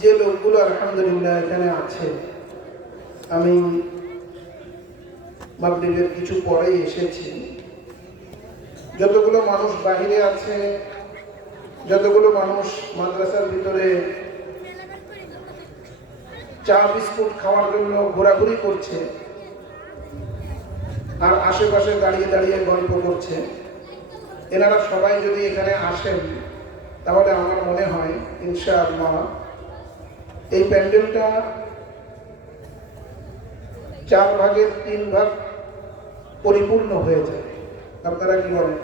যে লোকগুলো আলহামদুলিল্লাহ এখানে আছে, আমি মাগরিবের কিছু পরেই এসেছি। যতগুলো মানুষ বাহিরে আছে, যতগুলো মানুষ মাদ্রাসার ভিতরে চা বিস্কুট খাওয়ার জন্য ঘোরাঘুরি করছে আর আশেপাশে দাঁড়িয়ে দাঁড়িয়ে গল্প করছে, এনারা সবাই যদি এখানে আসেন তাহলে আমার মনে হয় ইনশাআল্লাহ এই প্যান্ডেলটা 4 ভাগের 3 ভাগ পরিপূর্ণ হয়ে যায়। আপনারা কি বলেন?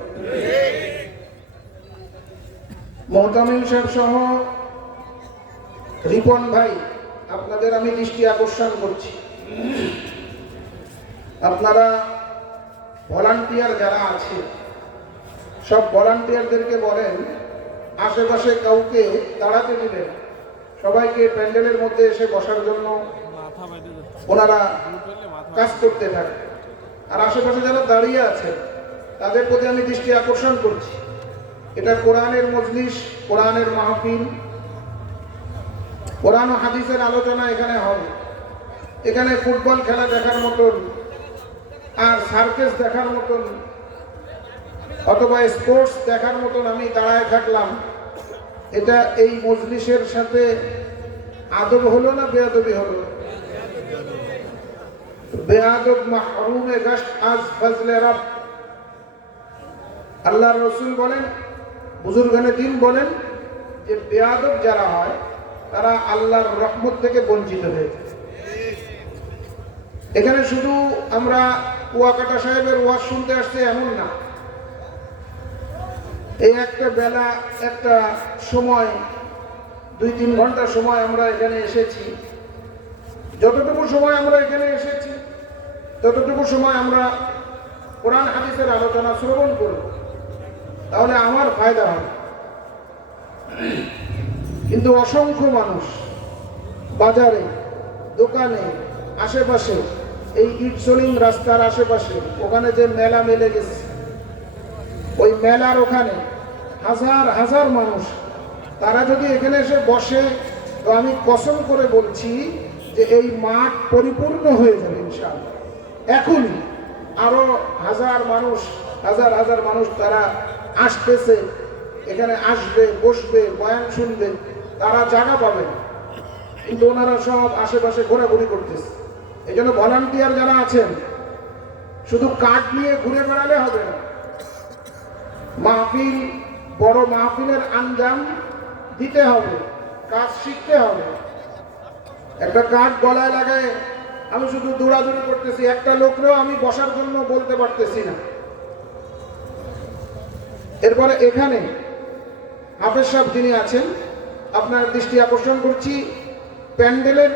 মোহতামিম সাহেব সহ রিপন ভাই, আপনাদের আমি দৃষ্টি আকর্ষণ করছি, আপনারা ভলান্টিয়ার যারা আছে সব ভলান্টিয়ারদেরকে বলেন আশেপাশে কাউকে দাঁড়াতে দিবেন, সবাইকে প্যান্ডেলের মধ্যে এসে বসার জন্য ওনারা কাজ করতে থাকে। আর আশেপাশে যারা দাঁড়িয়ে আছে তাদের প্রতি আমি দৃষ্টি আকর্ষণ করছি, এটা কোরআনের মজলিস, কোরআনের মাহফিল, কোরআন ও হাদিসের আলোচনা এখানে হবে। এখানে ফুটবল খেলা দেখার মতন আর সার্কাস দেখার মতন অথবা স্পোর্টস দেখার মতন আমি দাঁড়ায় থাকলাম, এটা এই মজলিসের সাথে আদব হলো না বেয়াদবি হলো? বেয়াদব মাহরুমে গাশত আজ ফজলে রব। আল্লাহর রাসূল বলেন, বুজুর্গানে দিন বলেন যে বেয়াদব যারা হয় তারা আল্লাহর রহমত থেকে বঞ্চিত হয়ে যায়। এখানে শুধু আমরা কুয়াকাটা সাহেবের ওয়াজ শুনতে আসছে এমন না, এই একটা বেলা একটা সময় 2-3 ঘন্টা সময় আমরা এখানে এসেছি। যতটুকু সময় আমরা এখানে এসেছি ততটুকু সময় আমরা কোরআন হাদিসের আলোচনা শ্রবণ করব, তাহলে আমার ফায়দা হবে। কিন্তু অসংখ্য মানুষ বাজারে, দোকানে, আশেপাশে, এই ইটসলিং রাস্তার আশেপাশে ওখানে যে মেলা মেলে গেছে, ওই মেলার ওখানে হাজার হাজার মানুষ, তারা যদি এখানে এসে বসে তো আমি কসম করে বলছি যে এই মাঠ পরিপূর্ণ হয়ে যাবে ইনশাআল্লাহ। এখনই আরো হাজার মানুষ, হাজার হাজার মানুষ তারা আসতেছে, এখানে আসবে, বসবে, বয়ান শুনবে, তারা জায়গা পাবে, কিন্তু ওনারা সব আশেপাশে ঘোরাঘুরি করতেছে। এই জন্য ভলান্টিয়ার যারা আছেন শুধু কার্ড নিয়ে ঘুরে বেড়ালে হবে না, মাহফিল, বড় মাহফিলের আঞ্জাম দিতে হবে, কাজ শিখতে হবে। একটা কার্ড গলায় লাগায় আমি শুধু দৌড়াদৌড়ি করতেছি, একটা লোকরেও আমি বসার জন্য বলতে পারতেছি না। এরপরে এখানে হাফেজ সাহেব যিনি আছেন, আপনার দৃষ্টি আকর্ষণ করছি, প্যান্ডেলের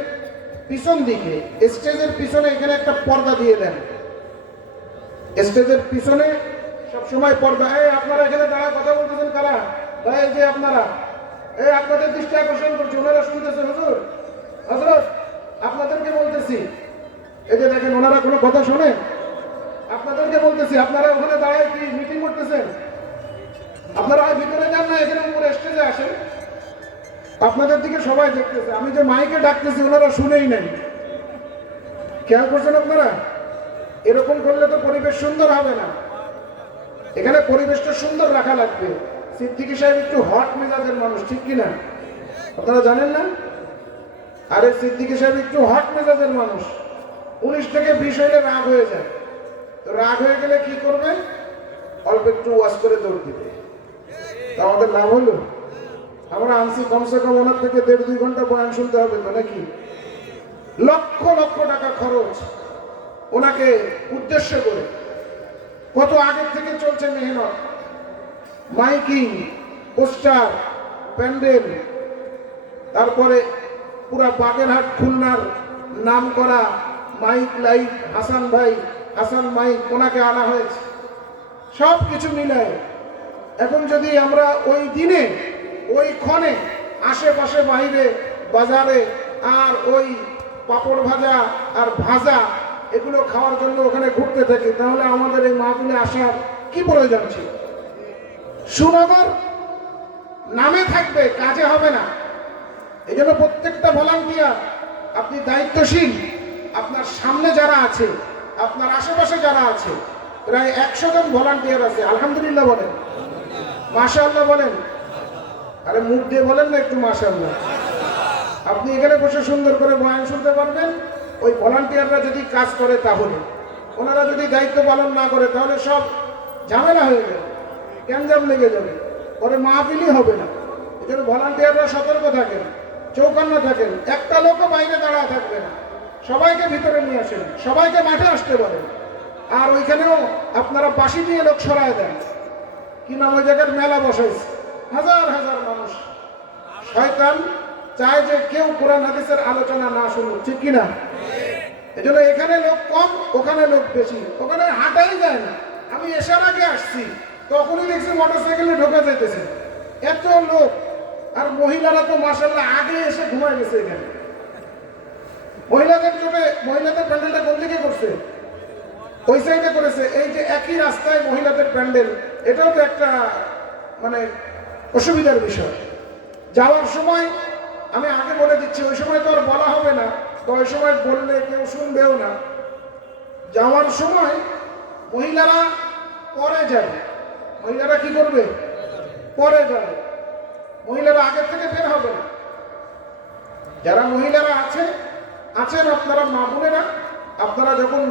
পিছন দিকে, স্টেজের পিছনে এখানে একটা পর্দা দিয়ে দেন। স্টেজের পিছনে সবসময় পর্দা। আপনারা এখানে দাঁড়ায় কথা বলতেছেন কারা? ভাই যে আপনারা, আপনাদের দৃষ্টি আকর্ষণ করছি, ওনারা শুনতেছেন। হুজুর, হযরত, আপনাদেরকে বলতেছি, এই যে দেখেন ওনারা কোনো কথা শোনে, আপনাদেরকে বলতেছি, আপনারা ওখানে দাঁড়ায় কি মিটিং করতেছেন? আপনারা ভিতরে যান না, এখানে উপরে স্টেজে আসেন, আপনাদের দিকে সবাই দেখতেছে। আমি যে মাইকে ডাকতেছি ওনারা শুনেই নেই, খেয়াল করছেন আপনারা? এরকম করলে তো পরিবেশ সুন্দর হবে না। এখানে পরিবেশটা সুন্দর রাখা লাগবে। সিদ্দিকী সাহেব একটু হট মেজাজের মানুষ, ঠিক কিনা? আপনারা জানেন না? আরে সিদ্দিকী সাহেব একটু হট মেজাজের মানুষ, 19 থেকে 20 হইলে রাগ হয়ে যায়। তো রাগ হয়ে গেলে কি করবে? অল্প একটু ওয়াজ করে দৌড় দিবে। তা আমাদের লাভ হলো? আমরা আনছি কমসে কম ওনার থেকে 1.5-2 ঘন্টা বয়ান শুনতে হবে তো নাকি? লক্ষ লক্ষ টাকা খরচ ওনাকে উদ্দেশ্য করে। কত আগের থেকে চলছে মেহনত, মাইকিং, পোস্টার, প্যান্ডেল, তারপরে পুরা বাগেরহাট, খুলনার নাম করা মাইক লাইট, হাসান ভাই, হাসান মাইক, ওনাকে আনা হয়েছে। সব কিছু মিলায় এখন যদি আমরা ওই দিনে, ওই ক্ষণে আশেপাশে, বাইরে, বাজারে আর ওই পাপড় ভাজা আর ভাজা এগুলো খাওয়ার জন্য ওখানে ঘুরতে থাকি, তাহলে আমাদের এই মাহফিলে আসার কি প্রয়োজন ছিল? সুনগর নামে থাকবে, কাজে হবে না। এই জন্য প্রত্যেকটা ভলান্টিয়ার আপনি দায়িত্বশীল। আপনার সামনে যারা আছে, আপনার আশেপাশে যারা আছে, প্রায় 100 জন ভলান্টিয়ার আছে। আলহামদুলিল্লাহ বলেন, মাশাআল্লাহ বলেন। আরে মুখ দিয়ে বলেন না একটু মাশাআল্লাহ। আপনি এখানে বসে সুন্দর করে বয়ান শুনতে পারবেন। ওই ভলান্টিয়াররা যদি কাজ করে, তাহলে ওনারা যদি দায়িত্ব পালন না করে, তাহলে সব ঝামেলা হয়ে যাবে, গ্যাঞ্জাম লেগে যাবে, পরে মাহফিলই হবে না। এই জন্য ভলান্টিয়াররা সতর্ক থাকেন, চৌকান্না থাকেন। একটা লোকও বাইরে দাঁড়ায় থাকবে না, সবাইকে ভিতরে নিয়ে আসেন, সবাইকে মাঠে আসতে বলেন। আর ওইখানেও আপনারা বাঁশি দিয়ে লোক সরায় দেন। কি নাম, ওই জায়গার মেলা বসাইছে, হাজার হাজার মানুষ। শয়তান চায় যে কেউ কোরআন হাদিসের আলোচনা না শুনুক, ঠিক কিনা? এই জন্য এখানে লোক কম, ওখানে লোক বেশি। ওখানে হাঁটাই যায় না। আমি এসার আগে আসছি, তখনই দেখছি মোটরসাইকেলে ঢোকা যাইতেছে, এত লোক। আর মহিলারা তো মাশাআল্লাহ আগে এসে ঘুমায় গেছে এখানে। মহিলাদের চোখে, মহিলাদের প্যান্ডেলটা কোন দিকে করছে? ওই সাইডে করেছে। এই যে একই রাস্তায় মহিলাদের প্যান্ডেল, এটাও তো একটা মানে অসুবিধার বিষয়। যাওয়ার সময় আমি আগে বলে দিচ্ছি, ওই সময় তো আর বলা হবে না, তো ওই সময় বললে কেউ শুনবেও না। যাওয়ার সময় মহিলারা পরে যাবে। মহিলারা কি করবে? পরে যাবে। মহিলারা আগে থেকে বের হবে না। যারা মহিলারা আছেন আপনারা মা বোনেরা, আপনারা যখন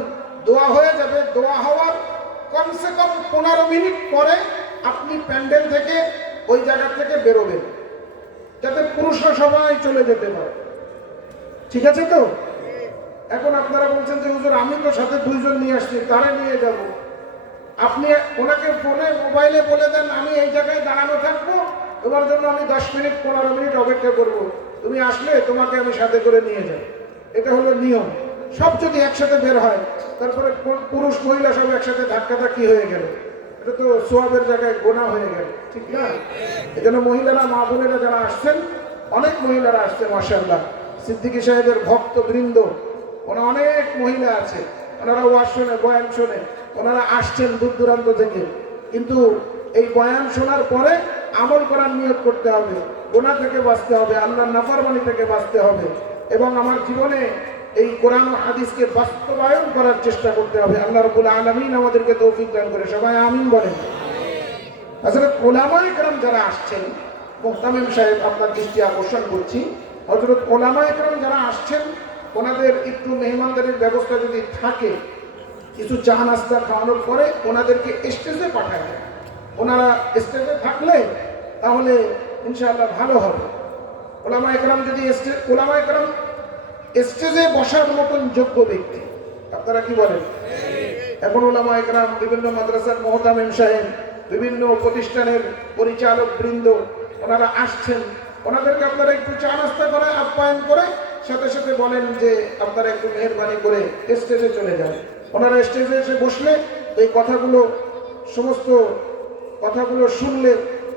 দোয়া হয়ে যাবে, দোয়া হওয়ার কমসে কম 15 মিনিট পরে আপনি প্যান্ডেল থেকে, ওই জায়গা থেকে বেরোবেন, যাতে পুরুষরা সবাই চলে যেতে পারে। ঠিক আছে তো? এখন আপনারা বলছেন যে হুজুর আমি তো সাথে 2 জন নিয়ে আসছি, তারা নিয়ে যাব। আপনি ওনাকে ফোনে মোবাইলে বলে দেন আমি এই জায়গায় দাঁড়ানো থাকবো, তোমার জন্য আমি 10 মিনিট 15 মিনিট অপেক্ষা করব, তুমি আসলে তোমাকে আমি সাথে করে নিয়ে যাব। এটা হলো নিয়ম। সব যদি একসাথে বের হয়, তারপরে পুরুষ মহিলা সব একসাথে ধাক্কাধাক্কি হয়ে গেল, এটা তো সোয়াবের জায়গায় গোনা হয়ে গেল, ঠিক না? এই জন্য মহিলারা, মা বোনেরা যারা আসছেন, অনেক মহিলারা আসছে মাশাআল্লাহ। সিদ্দিকী সাহেবের ভক্ত বৃন্দ, ওনারা অনেক মহিলা আছে, ওনারা ওয়াজ শোনে, বয়ান শোনে, ওনারা আসছেন দূর দূরান্ত থেকে। কিন্তু এই বয়ান শোনার পরে আমল করার নিয়ত করতে হবে, গোনা থেকে বাঁচতে হবে, আল্লাহর নাফরমানি থেকে বাঁচতে হবে, এবং আমার জীবনে এই কোরআন ও হাদিসকে বাস্তবায়ন করার চেষ্টা করতে হবে। আল্লাহ রাব্বুল আলামিন আমাদেরকে তৌফিক দান করে, সবাই আমিন বলেন। আসলে ওলামায়ে কেরাম যারা আসছেন, মুহতামিম সাহেব আপনার দৃষ্টি আকর্ষণ করছি, হযরত ওলামায়ে কেরাম যারা আসছেন, ওনাদের একটু মেহমানদারির ব্যবস্থা যদি থাকে, কিছু চা নাস্তা খাওয়ানোর পরে ওনাদেরকে স্টেজে পাঠায় দেয়। ওনারা স্টেজে থাকলে তাহলে ইনশাআল্লাহ ভালো হবে। ওলামায়ে কেরাম যদি ওলামায়ে কেরাম স্টেজে বসার মতন যোগ্য ব্যক্তি, আপনারা কি বলেন? এখন ওলামায়ে কেরাম, বিভিন্ন মাদ্রাসার মুহতামিম সাহেব, বিভিন্ন প্রতিষ্ঠানের পরিচালক বৃন্দ, ওনারা আসছেন, ওনাদেরকে আপনারা একটু চা নাস্তা করে আপ্যায়ন করে সাথে সাথে বলেন যে আপনারা একটু মেহেরবানি করে স্টেজে চলে যান। ওনারা স্টেজে এসে বসলে এই কথাগুলো, সমস্ত কথাগুলো শুনলে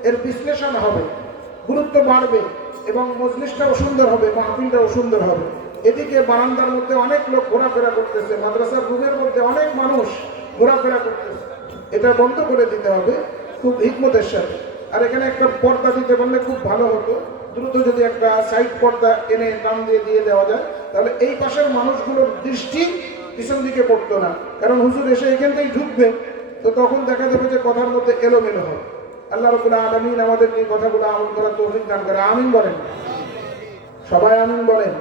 এর বিশ্লেষণ হবে, গুরুত্ব বাড়বে, এবং মজলিসটাও সুন্দর হবে, মাহফিলটাও সুন্দর হবে। এদিকে বারান্দার মধ্যে অনেক লোক ঘোরাফেরা করতেছে, মাদ্রাসার রুমের মধ্যে অনেক মানুষ ঘোরাফেরা করতেছে, এটা বন্ধ করে দিতে হবে খুব হিকমতের সাথে। আর এখানে একটা পর্দা দিতে পারলে খুব ভালো হতো, দ্রুত যদি একটা সাইড পর্দা এনে টান দিয়ে দেওয়া যায়, তাহলে এই পাশের মানুষগুলোর দৃষ্টি পিছন দিকে পড়তো না। কারণ হুজুর এসে এখান থেকেই ঢুকবে, তো তখন দেখা যাবে যে কথার মধ্যে এলোমেলো হয়। আল্লাহ রাব্বুল আলামিন আমাদের এই কথাগুলো আমল করার তৌফিক দান করে, আমিন বলেন। সবাই আমিন বলেন।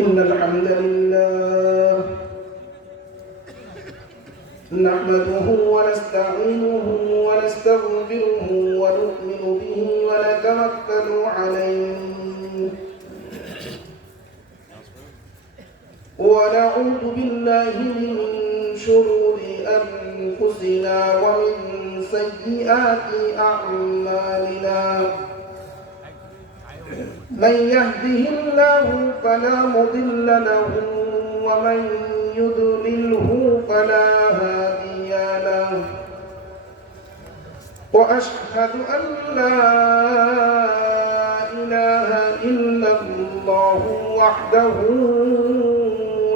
إن الحمد لله نحمده ونستعينه ونستغفره ونؤمن به ونتوكل عليه ونعوذ بالله من شرور أنفسنا ومن سيئات أعمالنا من يهده الله فلا مضل له ومن يضلله فلا هادي له وأشهد أن لا إله إلا الله الله وحده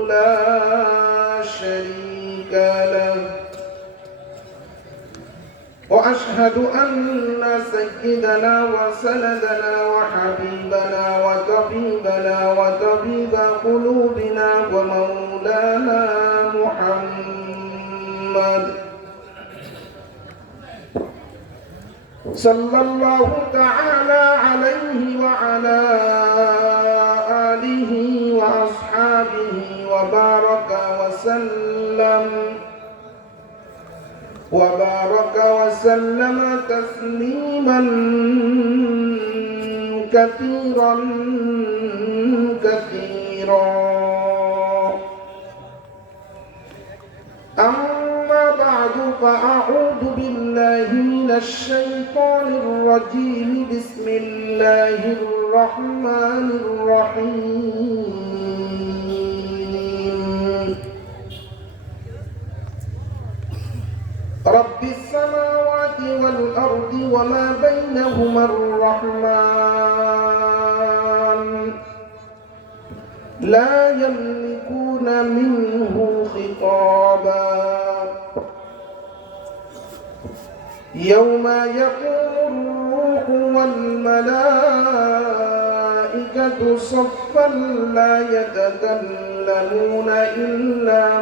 لا شريك له وأشهد أن سيدنا وسندنا وحبيبنا وطبيبنا وطبيب قلوبنا ومولانا محمد صلى الله تعالى عليه وعلى آله وأصحابه وبارك وسلم تسليما كثيرا أما بعد فأعوذ بالله من الشيطان الرجيم بسم الله الرحمن الرحيم رب السماوات والأرض وما بينهما الرحمن لا يملكون منه خطابا يوم يقوم الروح والملائكة صفا لا يتكلمون إلا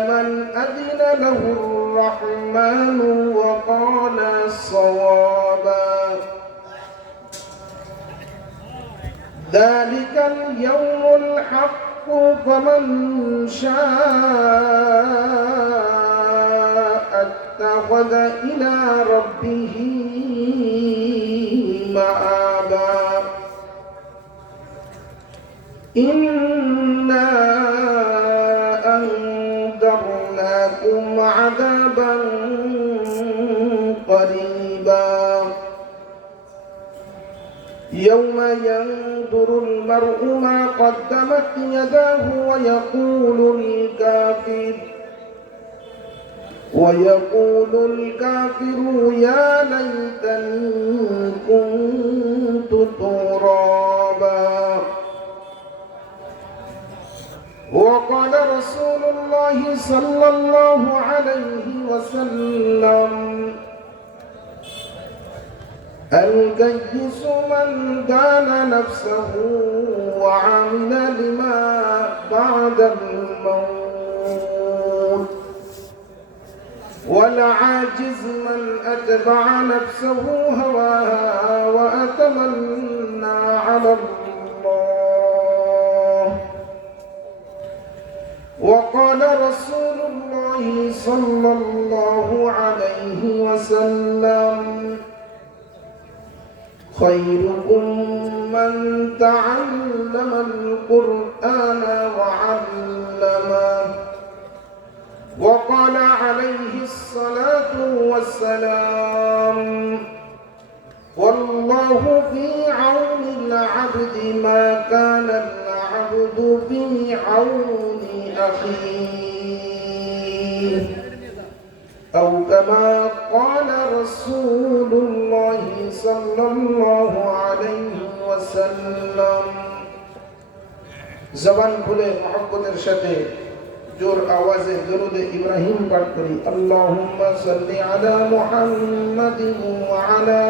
من أذن له الرحمن وقال صوابا ذلك اليوم الحق فمن شاء اتخذ إلى ربه مآبا إنا أنذرناكم عذابا قريبا يوم ينظر المرء ما قدمت يداه ويقول الكافر يا ليتني كنت ترابا وقال رسول الله صلى الله عليه وسلم الكيس من دان نفسه وعمل لما بعد الموت والعاجز من أتبع نفسه هواها وأتمنى على الله وقال رسول الله صلى الله عليه وسلم خيركم من تعلم القرآن وعلمه وقال عليه الصلاة والسلام والله في عون العبد ما كان العبد في عون أخيه أو كما قال رسول الله صلى الله عليه وسلم জবান খুলে মহব্বতের সাথে জোর আওয়াজে দরুদ ইব্রাহিম পাঠ করি আল্লাহুম্মা সাল্লি আলা মুহাম্মাদিন ওয়া আলা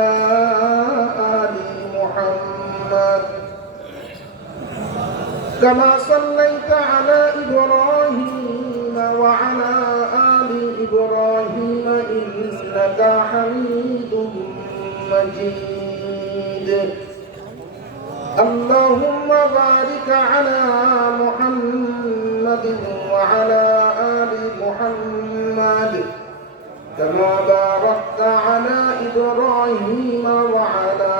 আলি মুহাম্মাদ কামা সাল্লাইতা আলা ইব্রাহিম ওয়া আলা إبراهيم إنك حميد مجيد اللهم بارك على محمد وعلى آل محمد كما باركت على إبراهيم وعلى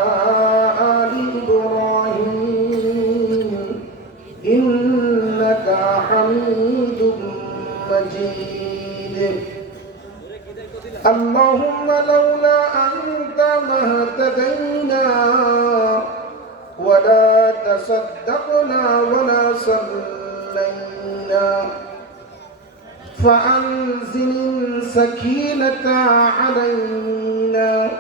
آل إبراهيم إنك حميد مجيد اللهم لولا أنت ما اهتدينا ولا تصدقنا ولا صلينا فأنزل السكينة علينا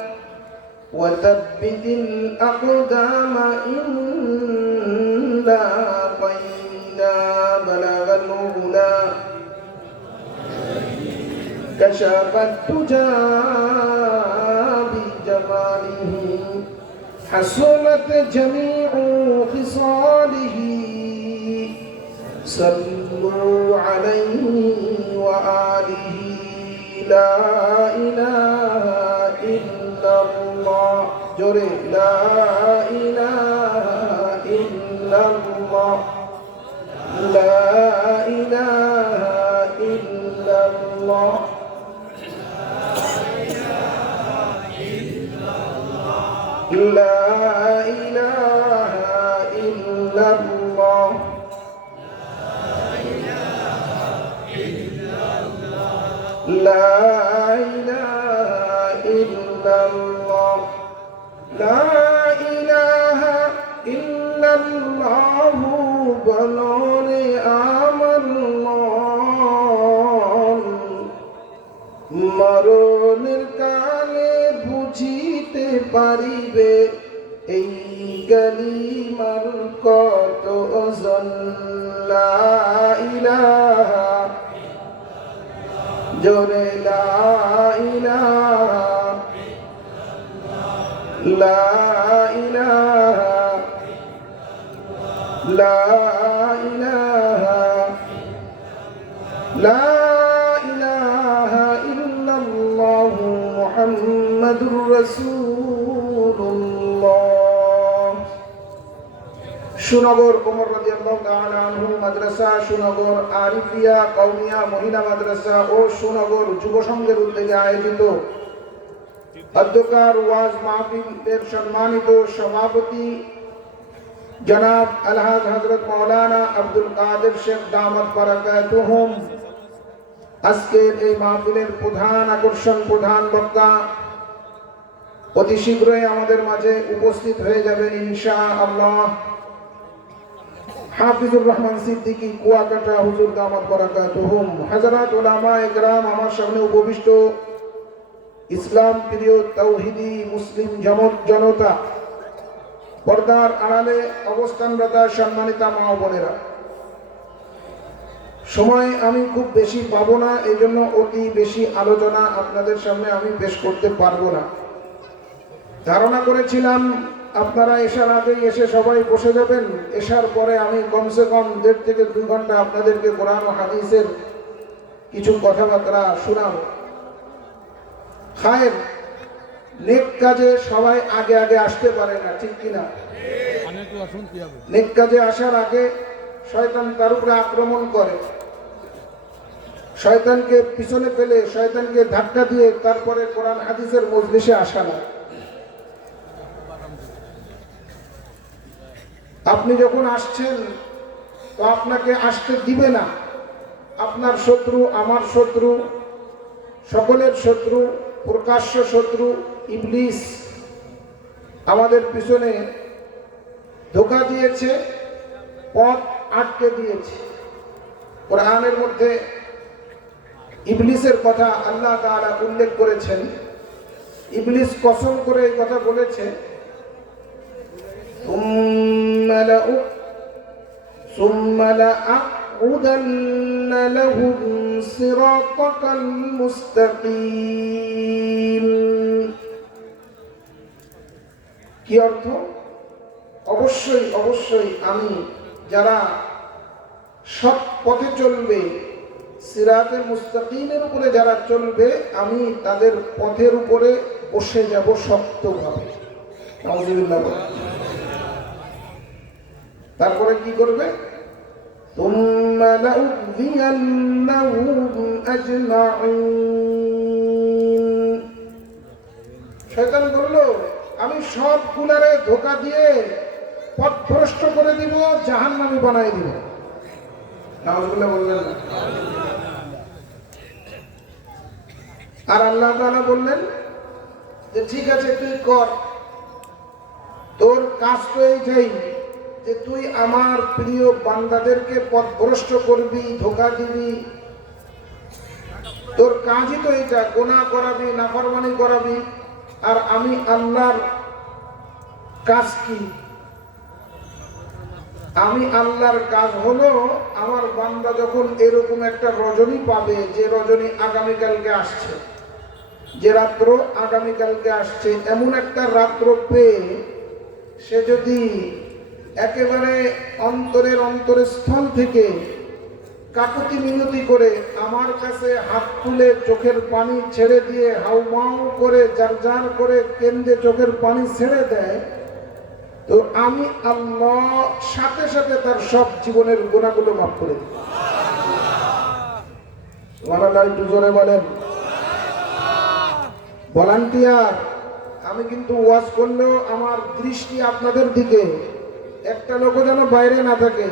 وثبت الأقدام إن لاقينا بلغ العلا كشف الدجى بجماله حسنت جميع خصاله صلوا عليه وآله لا إله إلا الله جري لا إله إلا الله لا إله إلا الله لا إله إلا الله لا إله إلا الله لا إله إلا الله বলরে আমার মন মরণের কালে বুঝিতে পারিবে এই কালিমার কত ওজন লা ইলাহা জোরে লা ইলাহা লা ইলাহা লা ইলাহা লা ইলাহা ইল্লাল্লাহ মুহাম্মাদুর রাসূলুল্লাহ। সুনগর ওমর রাদিয়াল্লাহু তাআলা আনহু মাদ্রাসা, সুনগর আরিফিয়া কওমিয়া মহিলা মাদ্রাসা ও সুনগর যুব সংঘের উদ্যোগে আয়োজিত অধ্যকার ওয়াজ মাহফিলের সম্মানিত সভাপতি জনাব আলহাজ হযরত মাওলানা আব্দুল কাদের শেখ দামাত বারাকাতুহুম, আজকের এই মাহফিলের প্রধান আকর্ষণ, প্রধান বক্তা অতি শীঘ্রই আমাদের মাঝে উপস্থিত হয়ে যাবেন ইনশাআল্লাহ হাফিজুর রহমান সিদ্দিকী কুয়াকাটা হুজুর দামাত বারাকাতুহুম। হযরত উলামা ইকরাম, আমার সামনে উপবিষ্ট ইসলাম প্রিয় তাওহীদি মুসলিম জনতা, পর্দার আড়ালে অবস্থানরত সম্মানিতা মা ও বোনেরা, সময় আমি খুব বেশি পাবো না, এই জন্য অতি বেশি আলোচনা আপনাদের সামনে আমি পেশ করতে পারবো না। ধারণা করেছিলাম আপনারা এশার আগে এসে সবাই বসে যাবেন, এশার পরে আমি কমসে কম 1.5 থেকে 2 ঘন্টা আপনাদেরকে কোরআন ও হাদিসের কিছু কথাবার্তা শোনাবো। খায়ের নেক কাজে সবাই আগে আগে আসতে পারে না, ঠিক কিনা? নেক কাজে আসার আগে শয়তান তার উপরে আক্রমণ করে, শয়তানকে পিছনে ফেলে, শয়তানকে ধাক্কা দিয়ে তারপরে কোরআন হাদিসের মজলিসে আসা না। আপনি যখন আসছেন তো আপনাকে আসতে দিবে না আপনার শত্রু, আমার শত্রু, সকলের শত্রু, প্রকাশ্য শত্রু ইবলিস আমাদের পিছনে ধোঁকা দিয়েছে, পথ আটকে দিয়েছে। কোরআনের মধ্যে ইবলিসের কথা আল্লাহ তাআলা উল্লেখ করেছেন। ইবলিস কসম করে এই কথা বলেছে, সুম্মা লাআকুদান্না লাহুম সিরাতাকাল মুস্তাকিম। কি অর্থ? অবশ্যই অবশ্যই আমি যারা সৎ পথে চলবে, সিরাতে মুস্তাকিমের উপরে যারা চলবে, আমি তাদের পথের উপরে বসে যাব শক্তভাবে। নাউযুবিল্লাহ। তারপরে কি করবে? তুম্মা লাউযিয়ান্নাহুম আজমাইন। শয়তান বলল, আমি সব গুলারে ধোঁকা দিয়ে পথভ্রষ্ট করে দিব, জাহান্নামী বানাই দিব। নাউযুবিল্লাহ বললেন না? আর আল্লাহ তাআলা বললেন যে ঠিক আছে, তুই কর, তোর কাজ তো এইটাই যে তুই আমার প্রিয় বান্দাদেরকে পথভ্রষ্ট করবি, ধোঁকা দিবি, তোর কাজই তো এইটা, গুনাহ করাবি, নাফরমানি করাবি। আর আমি আল্লাহর কাজ কি? আমি আল্লাহর কাজ হলো আমার বান্দা যখন এরকম একটা রজনী পাবে, যে রজনী আগামীকালকে আসছে, যে রাত্র আগামীকালকে আসছে, এমন একটা রাত্র পেয়ে সে যদি একেবারে অন্তরের অন্তরস্থল থেকে কাকুতি মিনতি করে আমার কাছে হাত তুলে চোখের পানি ছেড়ে দিয়ে হাউমাউ করে জারজার করে কেন্দ্রে চোখের পানি ছেড়ে দেয়, তো আমি আল্লাহ সাথে সাথে তার সব জীবনের গুনাহগুলো মাফ করে দিই। সুবহানাল্লাহ, একটু জোরে বলেন। ভলান্টিয়ার, আমি কিন্তু ওয়াজ করলেও আমার দৃষ্টি আপনাদের দিকে, একটা লোক যেন বাইরে না থাকে।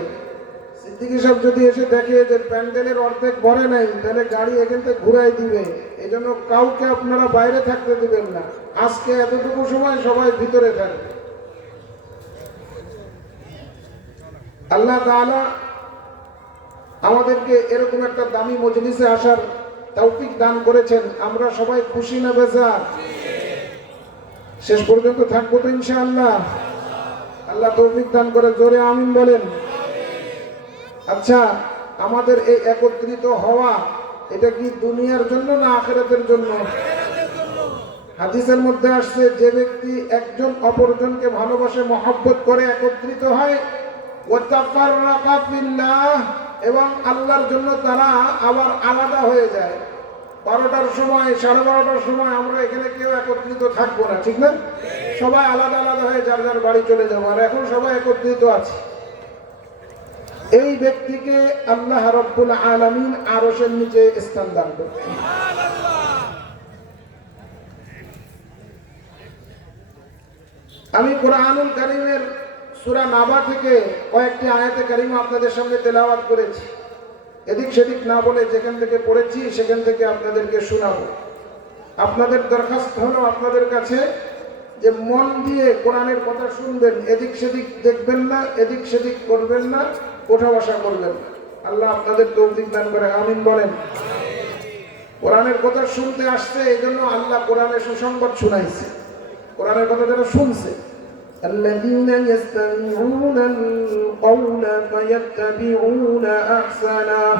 সিদ্দিকী সাহেব যদি এসে দেখে যে প্যান্ডেলের অর্ধেক ভরে নাই, তাহলে গাড়ি এখান থেকে ঘুরাই দিবে। এই জন্য কাউকে আপনারা বাইরে থাকতে দিবেন না। আজকে এতটুকু সময় সবাই ভিতরে থাকবে। আল্লাহ তাআলা আমাদেরকে এরকম একটা দামি মজলিসে আসার তৌফিক দান করেছেন। আমরা সবাই খুশি না বেজার? শেষ পর্যন্ত থাকবো তো ইনশাআল্লাহ। আল্লাহ তৌফিক দান করে, জোরে আমিন বলেন। আচ্ছা, আমাদের এই একত্রিত হওয়া, এটা কি দুনিয়ার জন্য না আখিরাতের জন্য? হাদিসের মধ্যে আসছে, যে ব্যক্তি একজন অপরজনকে ভালোবাসে, মহব্বত করে, একত্রিত হয়, ওয়াতাফাররাকা ফিল্লাহ, এবং আল্লাহর জন্য তারা আবার আলাদা হয়ে যায়। 12টার সময়, 12:30টার সময় আমরা এখানে কেউ একত্রিত থাকবো না, ঠিক না? সবাই আলাদা আলাদা হয়ে যার যার বাড়ি চলে যাবো। আর এখন সবাই একত্রিত আছে। এই ব্যক্তিকে আল্লাহ রাব্বুল আলামিন আরশের নিচে স্থান দান করবেন। আমি কোরআনুল কারীমের সূরা নাবা থেকে কয়েকটি আয়াতে কারিমা আপনাদের সামনে তেলাওয়াত করেছি। এদিক সেদিক না বলে যেখান থেকে পড়েছি সেখান থেকে আপনাদেরকে শোনাবো। আপনাদের দরখাস্ত হলো আপনাদের কাছে যে মন দিয়ে কোরআনের কথা শুনবেন, এদিক সেদিক দেখবেন না, এদিক সেদিক করবেন না, ওঠা বসা করবেন না। আল্লাহ আপনাদের তৌফিক দান করে, আমিন বলেন। কোরআনের কথা শুনতে আসছে, এই জন্য আল্লাহ কোরআনের সুসংবাদ শুনাইছে। কোরআনের কথা যারা শুনছে, الذين يستمعون القول فيتبعون أحسنه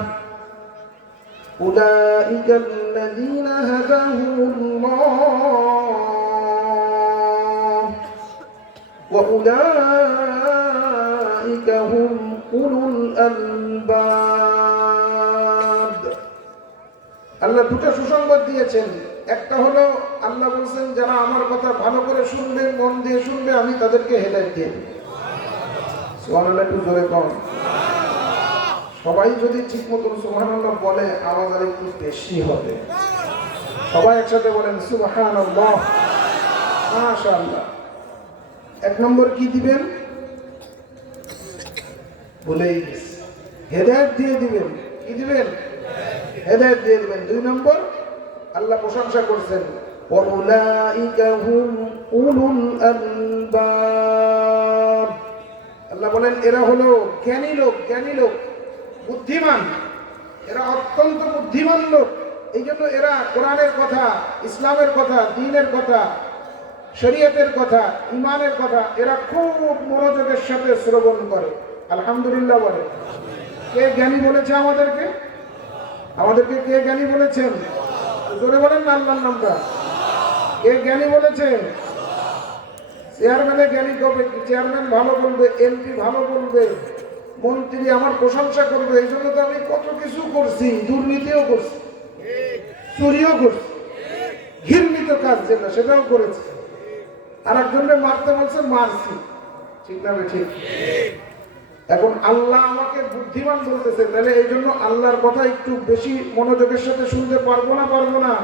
أولئك الذين هداهم الله وأولئك هم أولو الألباب। আল্লাহ দুটো সুসংবাদ দিয়েছেন। একটা হলো আল্লাহ বলছেন, যারা আমার কথা ভালো করে শুনবে, মন দিয়ে শুনবে, আমি তাদেরকে হেদায়েত দিয়ে দেব। সুবহানাল্লাহ, একটু জোরে কম। সবাই যদি ঠিক মতো সুবহানাল্লাহ বলে, আওয়াজ আর একটু বেশি হবে। সবাই একসাথে বলেন সুবহানাল্লাহ, মাশাআল্লাহ। এক নম্বর কি দিবেন বলেই গেছি, হেদায়েত দিয়ে দিবেন। কি দিবেন? হেদায়েত দিয়ে দিবেন। 2 নম্বর, আল্লাহ প্রশংসা করছেন, ওয়াউলাইকা হুম উলুল আলবাব। আল্লাহ বলেন এরা হলো জ্ঞানী লোক, জ্ঞানী লোক, বুদ্ধিমান। এরা অত্যন্ত বুদ্ধিমান লোক। এই জন্য এরা কোরআনের কথা, ইসলামের কথা, দ্বীনের কথা, শরীয়তের কথা, ঈমানের কথা এরা খুব মনোযোগের সাথে শ্রবণ করে। আলহামদুলিল্লাহ বলে। কে জ্ঞানী বলেছে আমাদেরকে? আমাদেরকে কে জ্ঞানী বলেছেন? জোরে বলেন না আল্লাহর নামটা। কে জ্ঞানী বলেছে? চেয়ারম্যানে জ্ঞানী করবে, চেয়ারম্যান ভালো বলবে, এমপি ভালো বলবে, মন্ত্রী আমার প্রশংসা করবে। এই জন্য তো আমি কত কিছু করছি, দুর্নীতিও করছি, চুরিও করছি, ঘৃণিত কাজ যেটা সেটাও করেছি। আর একজনকে মারতে বলছে, মারছি। ঠিক না? ঠিক। এখন আল্লাহ আমাকে বুদ্ধিমান বলতেছে, তাহলে এই জন্য আল্লাহর কথা একটু বেশি মনোযোগের সাথে শুনতে পারবো না? পারবো না?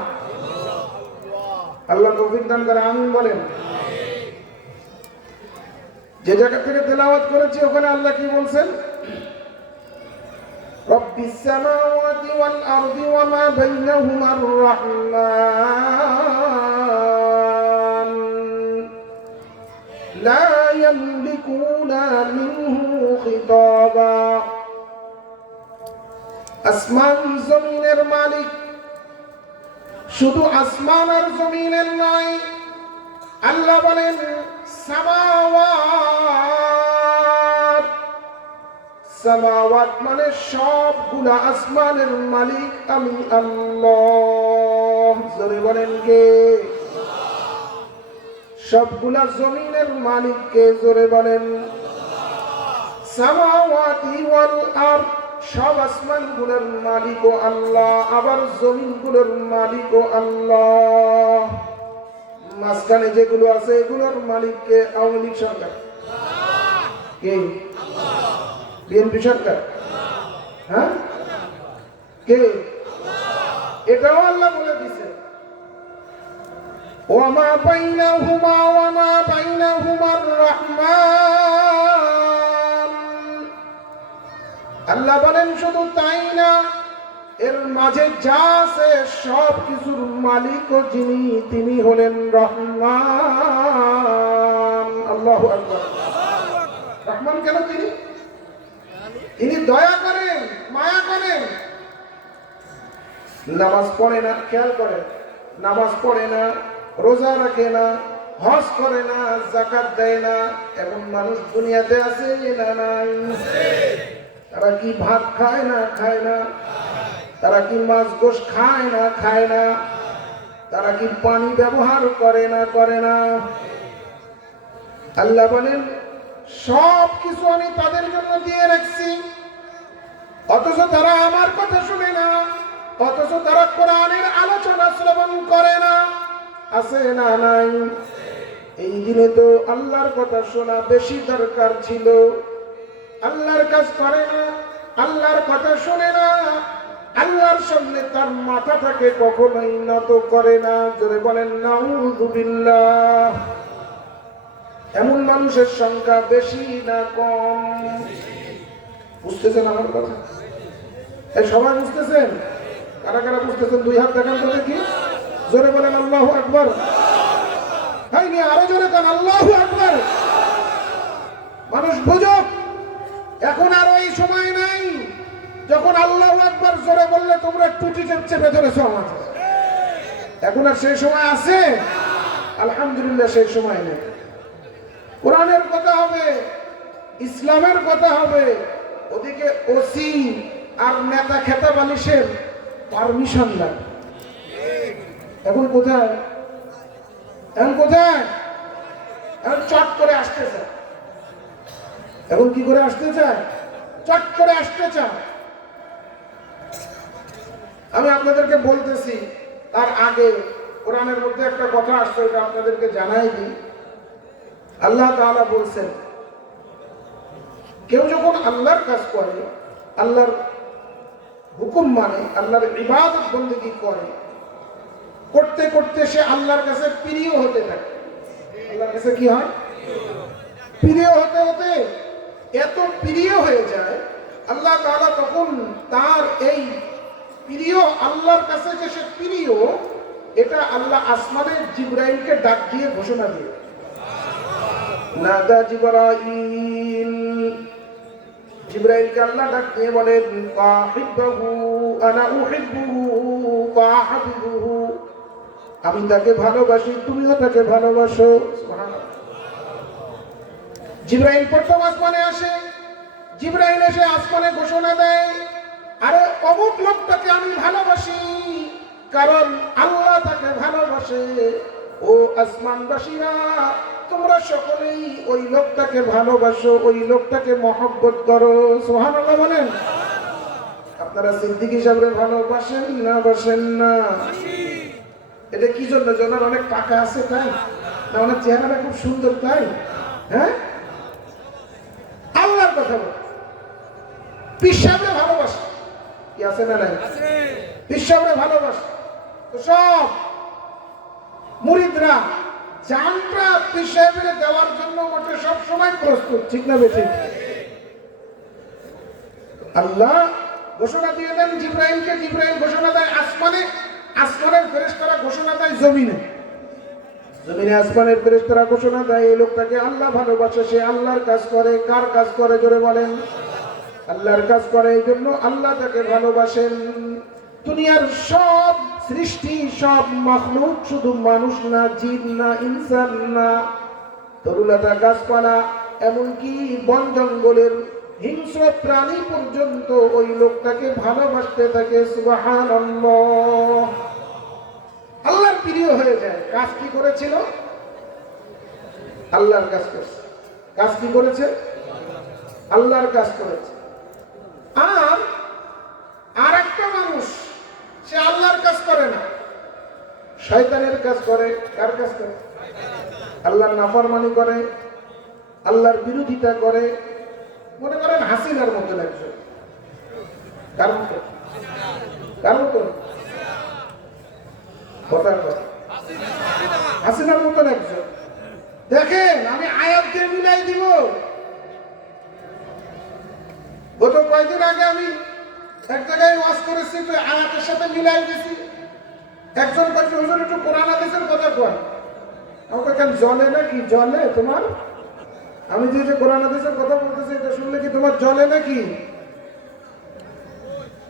আল্লাহ তৌফিক দান করে, আমিন বলেন। যে জায়গা থেকে তেলাওয়াত করেছি ওখানে আল্লাহ কি বলছেন? রব্বিস সামাওয়াতি ওয়াল আরদি ওয়া মা বাইনাহুমার রাহমান লা ইয়ামলিকুনা মিনহু খিতাবা। আসমান জমিনের মালিক, শুধু আসমান আর জমিনের নয়, আল্লাহ বলেন সামাওয়াত, সামাওয়াত মানে সবগুলা আসমানের মালিক আমি আল্লাহ। জোরে বলেন কে? সবগুলা জমিনের মালিক কে? জোরে বলেন। সামাওয়াতি ওয়াল আরদ, সব আসমানগুলোর মালিকও আল্লাহ, আবার জমিনগুলোর মালিকও আল্লাহ। মাঝখানে যেগুলো আছে এগুলোর মালিক কে? আওয়ামী লীগ সরকার। কে? বিএনপি সরকার। হ্যাঁ, কে? এটাও আল্লাহ বলে দিছে ওয়ামা বাইনাহুমা ওয়ামা বাইনাহুমার রহমান। আল্লাহ বলেন শুধু তাই না, এর মাঝে যা আছে সব কিছুর মালিকও যিনি, তিনি হলেন রহমান। আল্লাহু আকবার। রহমান কেন? তিনি দয়া করেন, মায়া করেন। নামাজ পড়ে না, খেয়াল করেন, নামাজ পড়ে না, রোজা রাখে না, হজ করে না, যাকাত দেয় না, এমন মানুষ দুনিয়াতে আছে না? নাই। তারা কি ভাত খায় না? খায় না। তারা কি মাছ গোশ খায় না? খায় না। তারা কি পানি ব্যবহার করে না? করে না। আল্লাহ বলেন সব কিছু আমি তাদের জন্য দিয়ে রাখছি, অথচ তারা আমার কথা শুনে না, অথচ তারা কোরআনের আলোচনা শ্রবণ করে না। আছে না? নাই। এই দিনে তো আল্লাহর কথা শোনা বেশি দরকার ছিল। আল্লাহর কাজ করে না, আল্লাহর কথা শোনে না, আল্লাহর সামনে তার মাথাটাকে কখনোই নত করে না। জোরে বলেন নাউযুবিল্লাহ। এমন মানুষের সংখ্যা বেশি না কম? বুঝতেছেন আমার কথা? সবাই বুঝতেছেন? কারা কারা বুঝতেছেন দুই হাত দেখান তো দেখি। জোরে বলেন আল্লাহু আকবার। হয়নি, আরো জোরে কান আল্লাহু আকবার। মানুষ বুঝুক, এখন আর ওই সময় নাই যখন আল্লাহু আকবার জোরে বললে তোমরা টুটি চেপে ধরেছো আমাকে। এখন আর সেই সময় আছে? আলহামদুলিল্লাহ সেই সময় নেই। কোরআনের কথা হবে, ইসলামের কথা হবে, ওদিকে ওসি আর নেতা খেতা বালিশের পারমিশন লাগে। এখন কোথায়? এখন কোথায়? এখন চট করে আসতে চায়। এখন কি করে আসতে চায়? চট করে আসতে চায়। আমি আপনাদেরকে বলতেছি, তার আগে কোরআনের মধ্যে একটা কথা আসছে, এটা আপনাদেরকে জানাই দিই। আল্লাহ তাআলা বলছেন, কেউ যখন আল্লাহর কাজ করে, আল্লাহর হুকুম মানে, আল্লাহর ইবাদত বন্দেগী করে, করতে করতে সে আল্লাহর কাছে প্রিয় হতে থাকে। আল্লাহর কাছে কি হয়? প্রিয় হতে হতে এত প্রিয় হয়ে যায়, আল্লাহ তাআলা তখন তার এই প্রিয়, আল্লাহর কাছে যে সে প্রিয়, এটা আল্লাহ আসমানের জিবরাইলকে ডাক দিয়ে ঘোষণা দিয়ে, নাদা জিবরাইল, জিবরাইলকে আল্লাহ ডাক দিয়ে বলেন ফাহিব্বহু আনা উহিব্বুহু ফাহাবিবুহু, আমি তাকে ভালোবাসি, তুমিও তাকে ভালোবাসো। সুবহানাল্লাহ। জিবরাইল প্রথম আসমানে আসে, জিবরাইল এসে আসমানে ঘোষণা দেয়, আরে অমুক লোকটাকে আমি ভালোবাসি, কারণ আল্লাহ তাকে ভালোবাসে। ও আসমানবাসীরা, তোমরা সকলেই ওই লোকটাকে ভালোবাসো, ওই লোকটাকে মহব্বত করো। সুবহানাল্লাহ বলেন। আপনারা সিদ্দিকী সাহেবকে ভালোবাসেন না বাসেন না? এটা কি জন্য? ওনার অনেক টাকা আছে তাই না? ওনার চেহারাটা খুব সুন্দর তাই? হ্যাঁ, আল্লাহর কথা বল। পীর সাহেবরে ভালোবাসে, কি আছে না নাই? পীর সাহেবরে ভালোবাসে। তো সব মুরিদরা জানটা পীর সাহেবরে দেওয়ার জন্য মোটে সব সময় প্রস্তুত, ঠিক না বেশি? আল্লাহ ঘোষণা দিয়ে দেন জিবরাইলকে, জিবরাইল ঘোষণা দেয় আসমানে, আসমানের ফেরেশতারা ঘোষণা দেয় জমিনে, জমিনে আসমানের ফেরেশতারা ঘোষণা দেয় এই লোকটাকে আল্লাহ ভালোবাসে, সে আল্লাহর কাজ করে। কার কাজ করে? জোরে বলেন। আল্লাহর কাজ করে, এই জন্য আল্লাহ তাকে ভালোবাসেন। দুনিয়ার সব সৃষ্টি সব মাখলুক, শুধু মানুষ না, জিন না, ইনসান না, তরুলতা গাছপালা, এমনকি বন জঙ্গলের হিংস্র প্রাণী পর্যন্ত ওই লোকটাকে ভালোবাসতে থাকে। সুবহানাল্লাহ। আল্লাহর প্রিয় হয়ে যায়। কাজ কি করেছিল? আল্লাহর কাজ করেছে। কাজ কি করেছে? আল্লাহর কাজ করেছে। আর একটা মানুষ, সে আল্লাহর কাজ করে না, শয়তানের কাজ করে। কার কাজ করে? আল্লাহর নাফরমানি করে, আল্লাহর বিরোধিতা করে। মনে করেন হাসিনার মতন একজন। কার মতন? কার মতন? কথার কথা, হাসিনার মতন একজন। দেখেন, আমি আয়াত দিয়ে মিলাই দিব। গত কয়েকদিন আগে আমি এক জায়গায় ওয়াজ করেছি, তো আয়াতের সাথে মিলাই দিছি। একজন বলছে, হুজুর একটু কোরআন হাদিসের কথা কয়। আমাকে কেন জলে নাকি? জলে তোমার? আমি যে কোরআন হাদিসের কথা বলতেছি, এটা শুনলে কি তোমার জলে নাকি?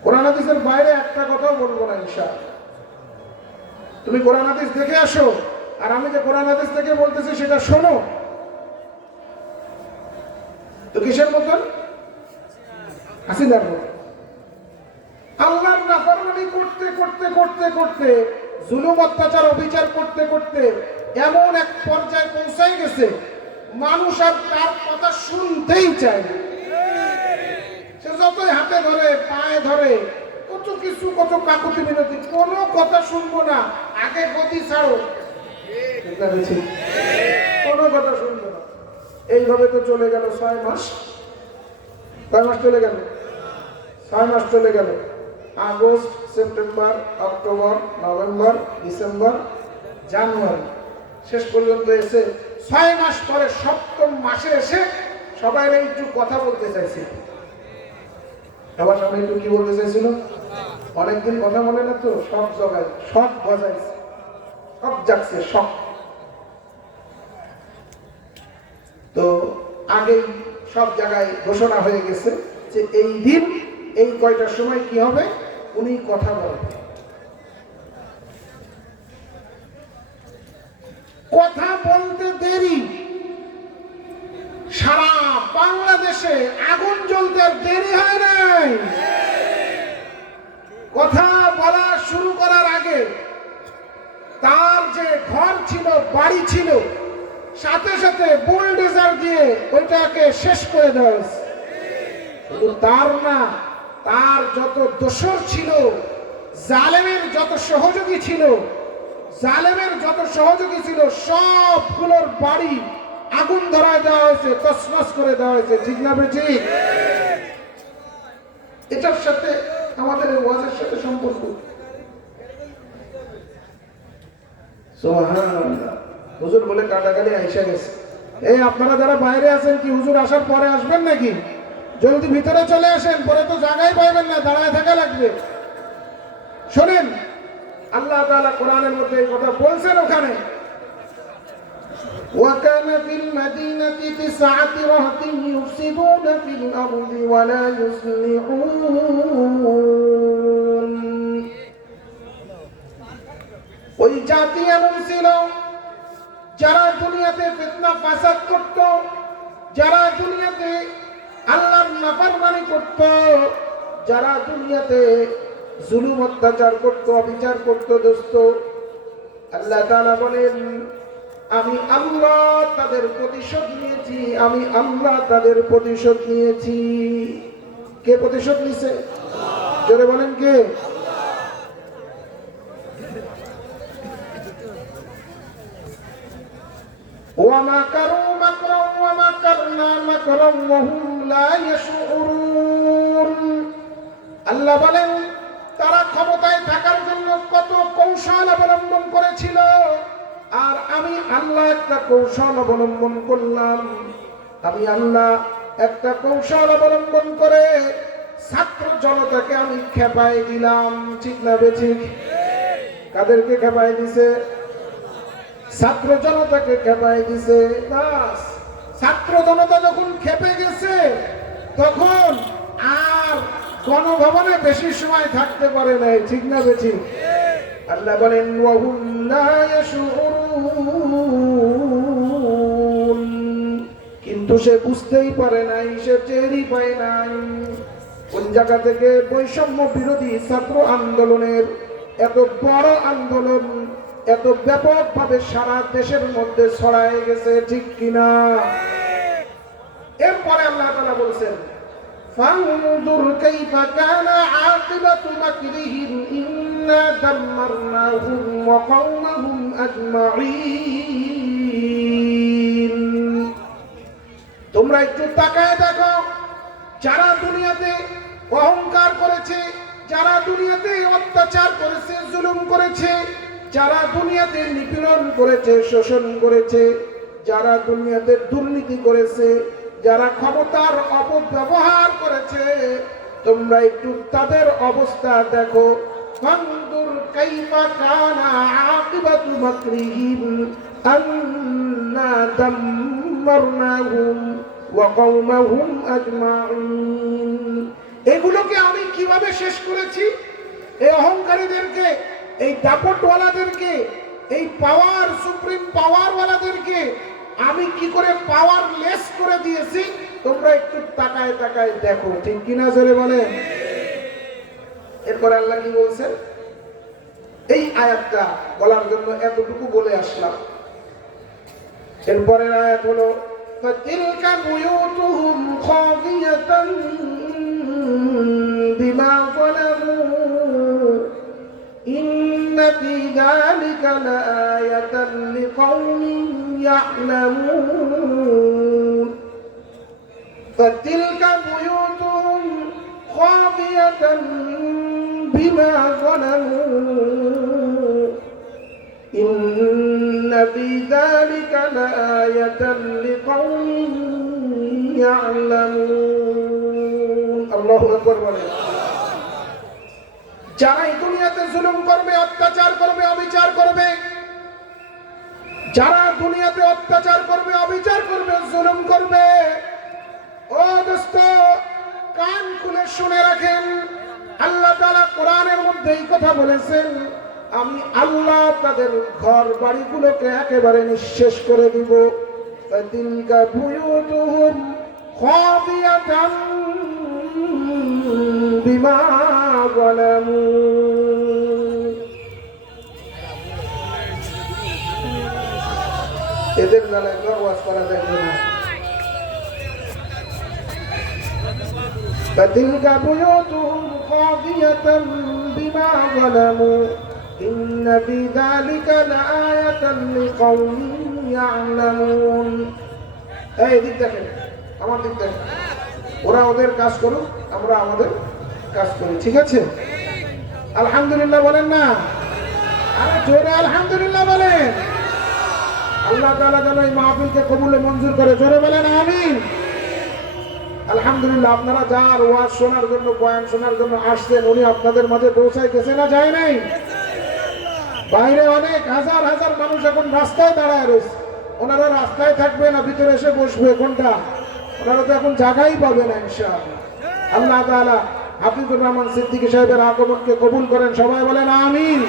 কোরআন হাদিসের বাইরে একটা কথাও বলবো না ইনশাআল্লাহ। তুমি কোরআন হাদিস দেখে আসো, আর আমি যে কোরআন হাদিস থেকে বলতেছি সেটা শোনো। তো কিসের মতন? হাসিনার মতন। আল্লাহর নাফরমানি করতে করতে করতে করতে, জুলুম অত্যাচার অবিচার করতে করতে এমন এক পর্যায়ে পৌঁছাই গেছে, মানুষ আর তার কথা শুনতেই চায় না। সে যতই হাতে ধরে, পায়ে ধরে, কত কিছু, কত কাকুতি মিনতি, কোনো কথা শুনবো না, আগে গতি ছাড়ো, কোনো কথা শুনবো না। এইভাবে তো চলে গেল 6 মাস। কয় মাস চলে গেল? 6 মাস চলে গেল। August, September, October, November, December, January, শেষ পর্যন্ত এসে 6 মাস পরে 7ম মাসে এসে সবাই একটু কথা বলতে চাইছে। সবার সামনে একটু কি বলতে চাইছিল? অনেকদিন কথা বলে না তো, সব জায়গায় সব বাজাইছে, সব যাচ্ছে, সব। তো আগেই সব জায়গায় ঘোষণা হয়ে গেছে যে এই দিন, এই কয়টার সময় কি হবে, উনি কথা বলবেন। কথা বলতে দেরি, সারা বাংলাদেশে আগুন জ্বলতে আর দেরি হয় নাই। কথা বলা শুরু করার আগে তার যে ঘর ছিল, বাড়ি ছিল, সাথে সাথে বুলডোজার দিয়ে ওইটাকে শেষ করে দেওয়া হয়েছে। শুধু তার না, তার যত দোসর ছিল, জালেমের যত সহযোগী ছিল, সবগুলোর বাড়ি আগুন ধরায় দেওয়া হয়েছে, তছনছ করে দেওয়া হয়েছে। ঠিক না ঠিক? এটার সাথে আমাদের ওয়াজের সাথে সম্পর্ক। সুবহানাল্লাহ। হুজুর বলে কাটাকালি আইসা গেছে। এই আপনারা যারা বাইরে আছেন, কি হুজুর আসার পরে আসবেন নাকি? জলদি ভিতরে চলে আসেন, পরে তো জায়গায় পাইবেন না, দাঁড়ায় থাকা লাগবে। শোনেন, আল্লাহ তাআলা কোরআনের মধ্যে এই কথা বলছেন। ওখানে وَكَانَ فِي الْمَدِينَةِ 9 رَهْطٍ يُفْسِدُونَ فِي الْأَرْضِ وَلَا يُصْلِحُونَ। ওই জাতি এমন ছিল, যারা দুনিয়াতে ফিতনা ফাসাদ করত, যারা দুনিয়াতে আল্লাহর নাফরমানি করত, যারা দুনিয়াতে জুলুম অত্যাচার করত, অবিচার করত। দোস্ত, আল্লাহ তাআলা বলেন, আমি আল্লাহ তাদের প্রতিশোধ নিয়েছি, আমি আল্লাহ তাদের প্রতিশোধ নিয়েছি। কে প্রতিশোধ নিছে? জোরে বলেন, কে? وَمَكَرُوا مَكْرًا وَمَكَرْنَا مَكْرًا وَهُمْ لَا يَشْعُرُونَ। আল্লাহ বলেন, তারা ক্ষমতায় থাকার জন্য কত কৌশল অবলম্বন করেছিল, আর আমি আল্লাহ একটা কৌশল অবলম্বন করলাম। আমি আল্লাহ একটা কৌশল অবলম্বন করে ছাত্র জনতাকে আমি খেপাই দিলাম। ঠিক না বেঠিক? কাদেরকে খেপাই দিছে? ছাত্র জনতাকে খেপাই দিছে। বাস, ছাত্র জনতা যখন খেপে গেছে, তখন আর গণভবনে বেশি সময় থাকতে পারে নাই। ঠিক না বেঠিক? আল্লাহ বলেন ওয়াহুম লা ইয়াশউরুন, কিন্তু সে বুঝতেই পারে নাই, সে টেরই পায় নাই। কোন জায়গা থেকে বৈষম্য বিরোধী ছাত্র আন্দোলনের এত বড় আন্দোলন এত ব্যাপকভাবে সারা দেশের মধ্যে ছড়ায় গেছে, ঠিক কিনা? এরপরে আল্লাহ তাআলা বলছেন ফানজুর কাইফা কানা আকিবাতু মাকরিহিম ইন্না দাম্মারনাহুম ওয়া কওমাহুম আজমাঈন। তোমরা একটু তাকায় দেখো, যারা দুনিয়াতে অহংকার করেছে, যারা দুনিয়াতে অত্যাচার করেছে, জুলুম করেছে, যারা দুনিয়াতে নিপীড়ন করেছে, শোষণ করেছে, যারা দুনিয়াতে দুর্নীতি করেছে, যারা ক্ষমতার অপব্যবহার করেছে, তোমরা একটু তাদের অবস্থা দেখো। ফানজুর কাইফা কানা আকিবাতু মাকরিহিম আন্না দাম্মারনাহুম ওয়া কওমাহুম আজমাঈন। এগুলোকে আমি কিভাবে শেষ করেছি? এই অহংকারীদেরকে, এই দাপটওয়ালাদেরকে, এই পাওয়ার সুপ্রিম পাওয়ারওয়ালাদেরকে আমি কি করে পাওয়ারলেস করে দিয়েছি, তোমরা একটু তাকায় তাকায় দেখো, ঠিক কিনা জোরে বলে। এরপর আল্লাহ কি বলছেন? এই আয়াতটা বলার জন্য এতটুকু বলে আসলাম। এরপরের আয়াত হলো ফাতিলকা বুয়ুতুহুম খাবিয়াতান বিমা যালামু ইন্না ফী যালিকা লাআয়াতান লিকাওমিন ইয়া'লামুন। ফাতিলকা বুয়ুতুহুম খাবিয়াতান বিমা যালামু ইন্না ফী যালিকা লাআয়াতান লিকাওমিন ইয়া'লামুন। আল্লাহু আকবার বলেন। যারা এই দুনিয়াতে জুলুম করবে, অত্যাচার করবে, অবিচার করবে, যারা দুনিয়াতে অত্যাচার করবে, অবিচার করবে, জুলুম করবে, ও দোস্ত কান খুলে শুনে রাখেন, আল্লাহ তাআলা কোরআনের মধ্যে এই কথা বলেছেন, আমি আল্লাহ তাদের ঘর বাড়িগুলোকে একেবারে নিঃশেষ করে দিব। ফাতিলকা বুয়ুতুহুম খাবিয়াতান বিমা যালামু। এদের বেলায় ওয়াজ করা যাবে না। ফাতিলকা বুয়ুতুহুম খাবিয়াতান বিমা যালামু ইন্না ফী যালিকা লাআয়াতান লিকাওমিন ইয়া'লামুন। এই দিক দেখেন, আমার দিক দেখেন, ওরা ওদের কাজ করুক, আমরা আমাদের কাজ করি, ঠিক আছে? আলহামদুলিল্লাহ বলেন না? আরে জোরে আলহামদুলিল্লাহ বলেন। আল্লাহ তাআলা যেন এই মাহফিলকে কবুলে মঞ্জুর করে, জোরে বলেন আমিন। আলহামদুলিল্লাহ, আপনারা যার ওয়াজ শোনার জন্য, বয়ান শোনার জন্য আসছেন, উনি আপনাদের মাঝে পৌঁছায় গেছে না যায় নাই? বাইরে অনেক হাজার হাজার মানুষ এখন রাস্তায় দাঁড়ায় রয়েছে। ওনারা রাস্তায় থাকবে না ভিতরে এসে বসবে, কোনটা? ওনারা তো এখন জায়গাই পাবে না ইনশাআল্লাহ। আল্লাহ তাআলা হাফিজুর রহমান সিদ্দিকী সাহেবের আগমনকে কবুল করেন, সবাই বলেন আমিন।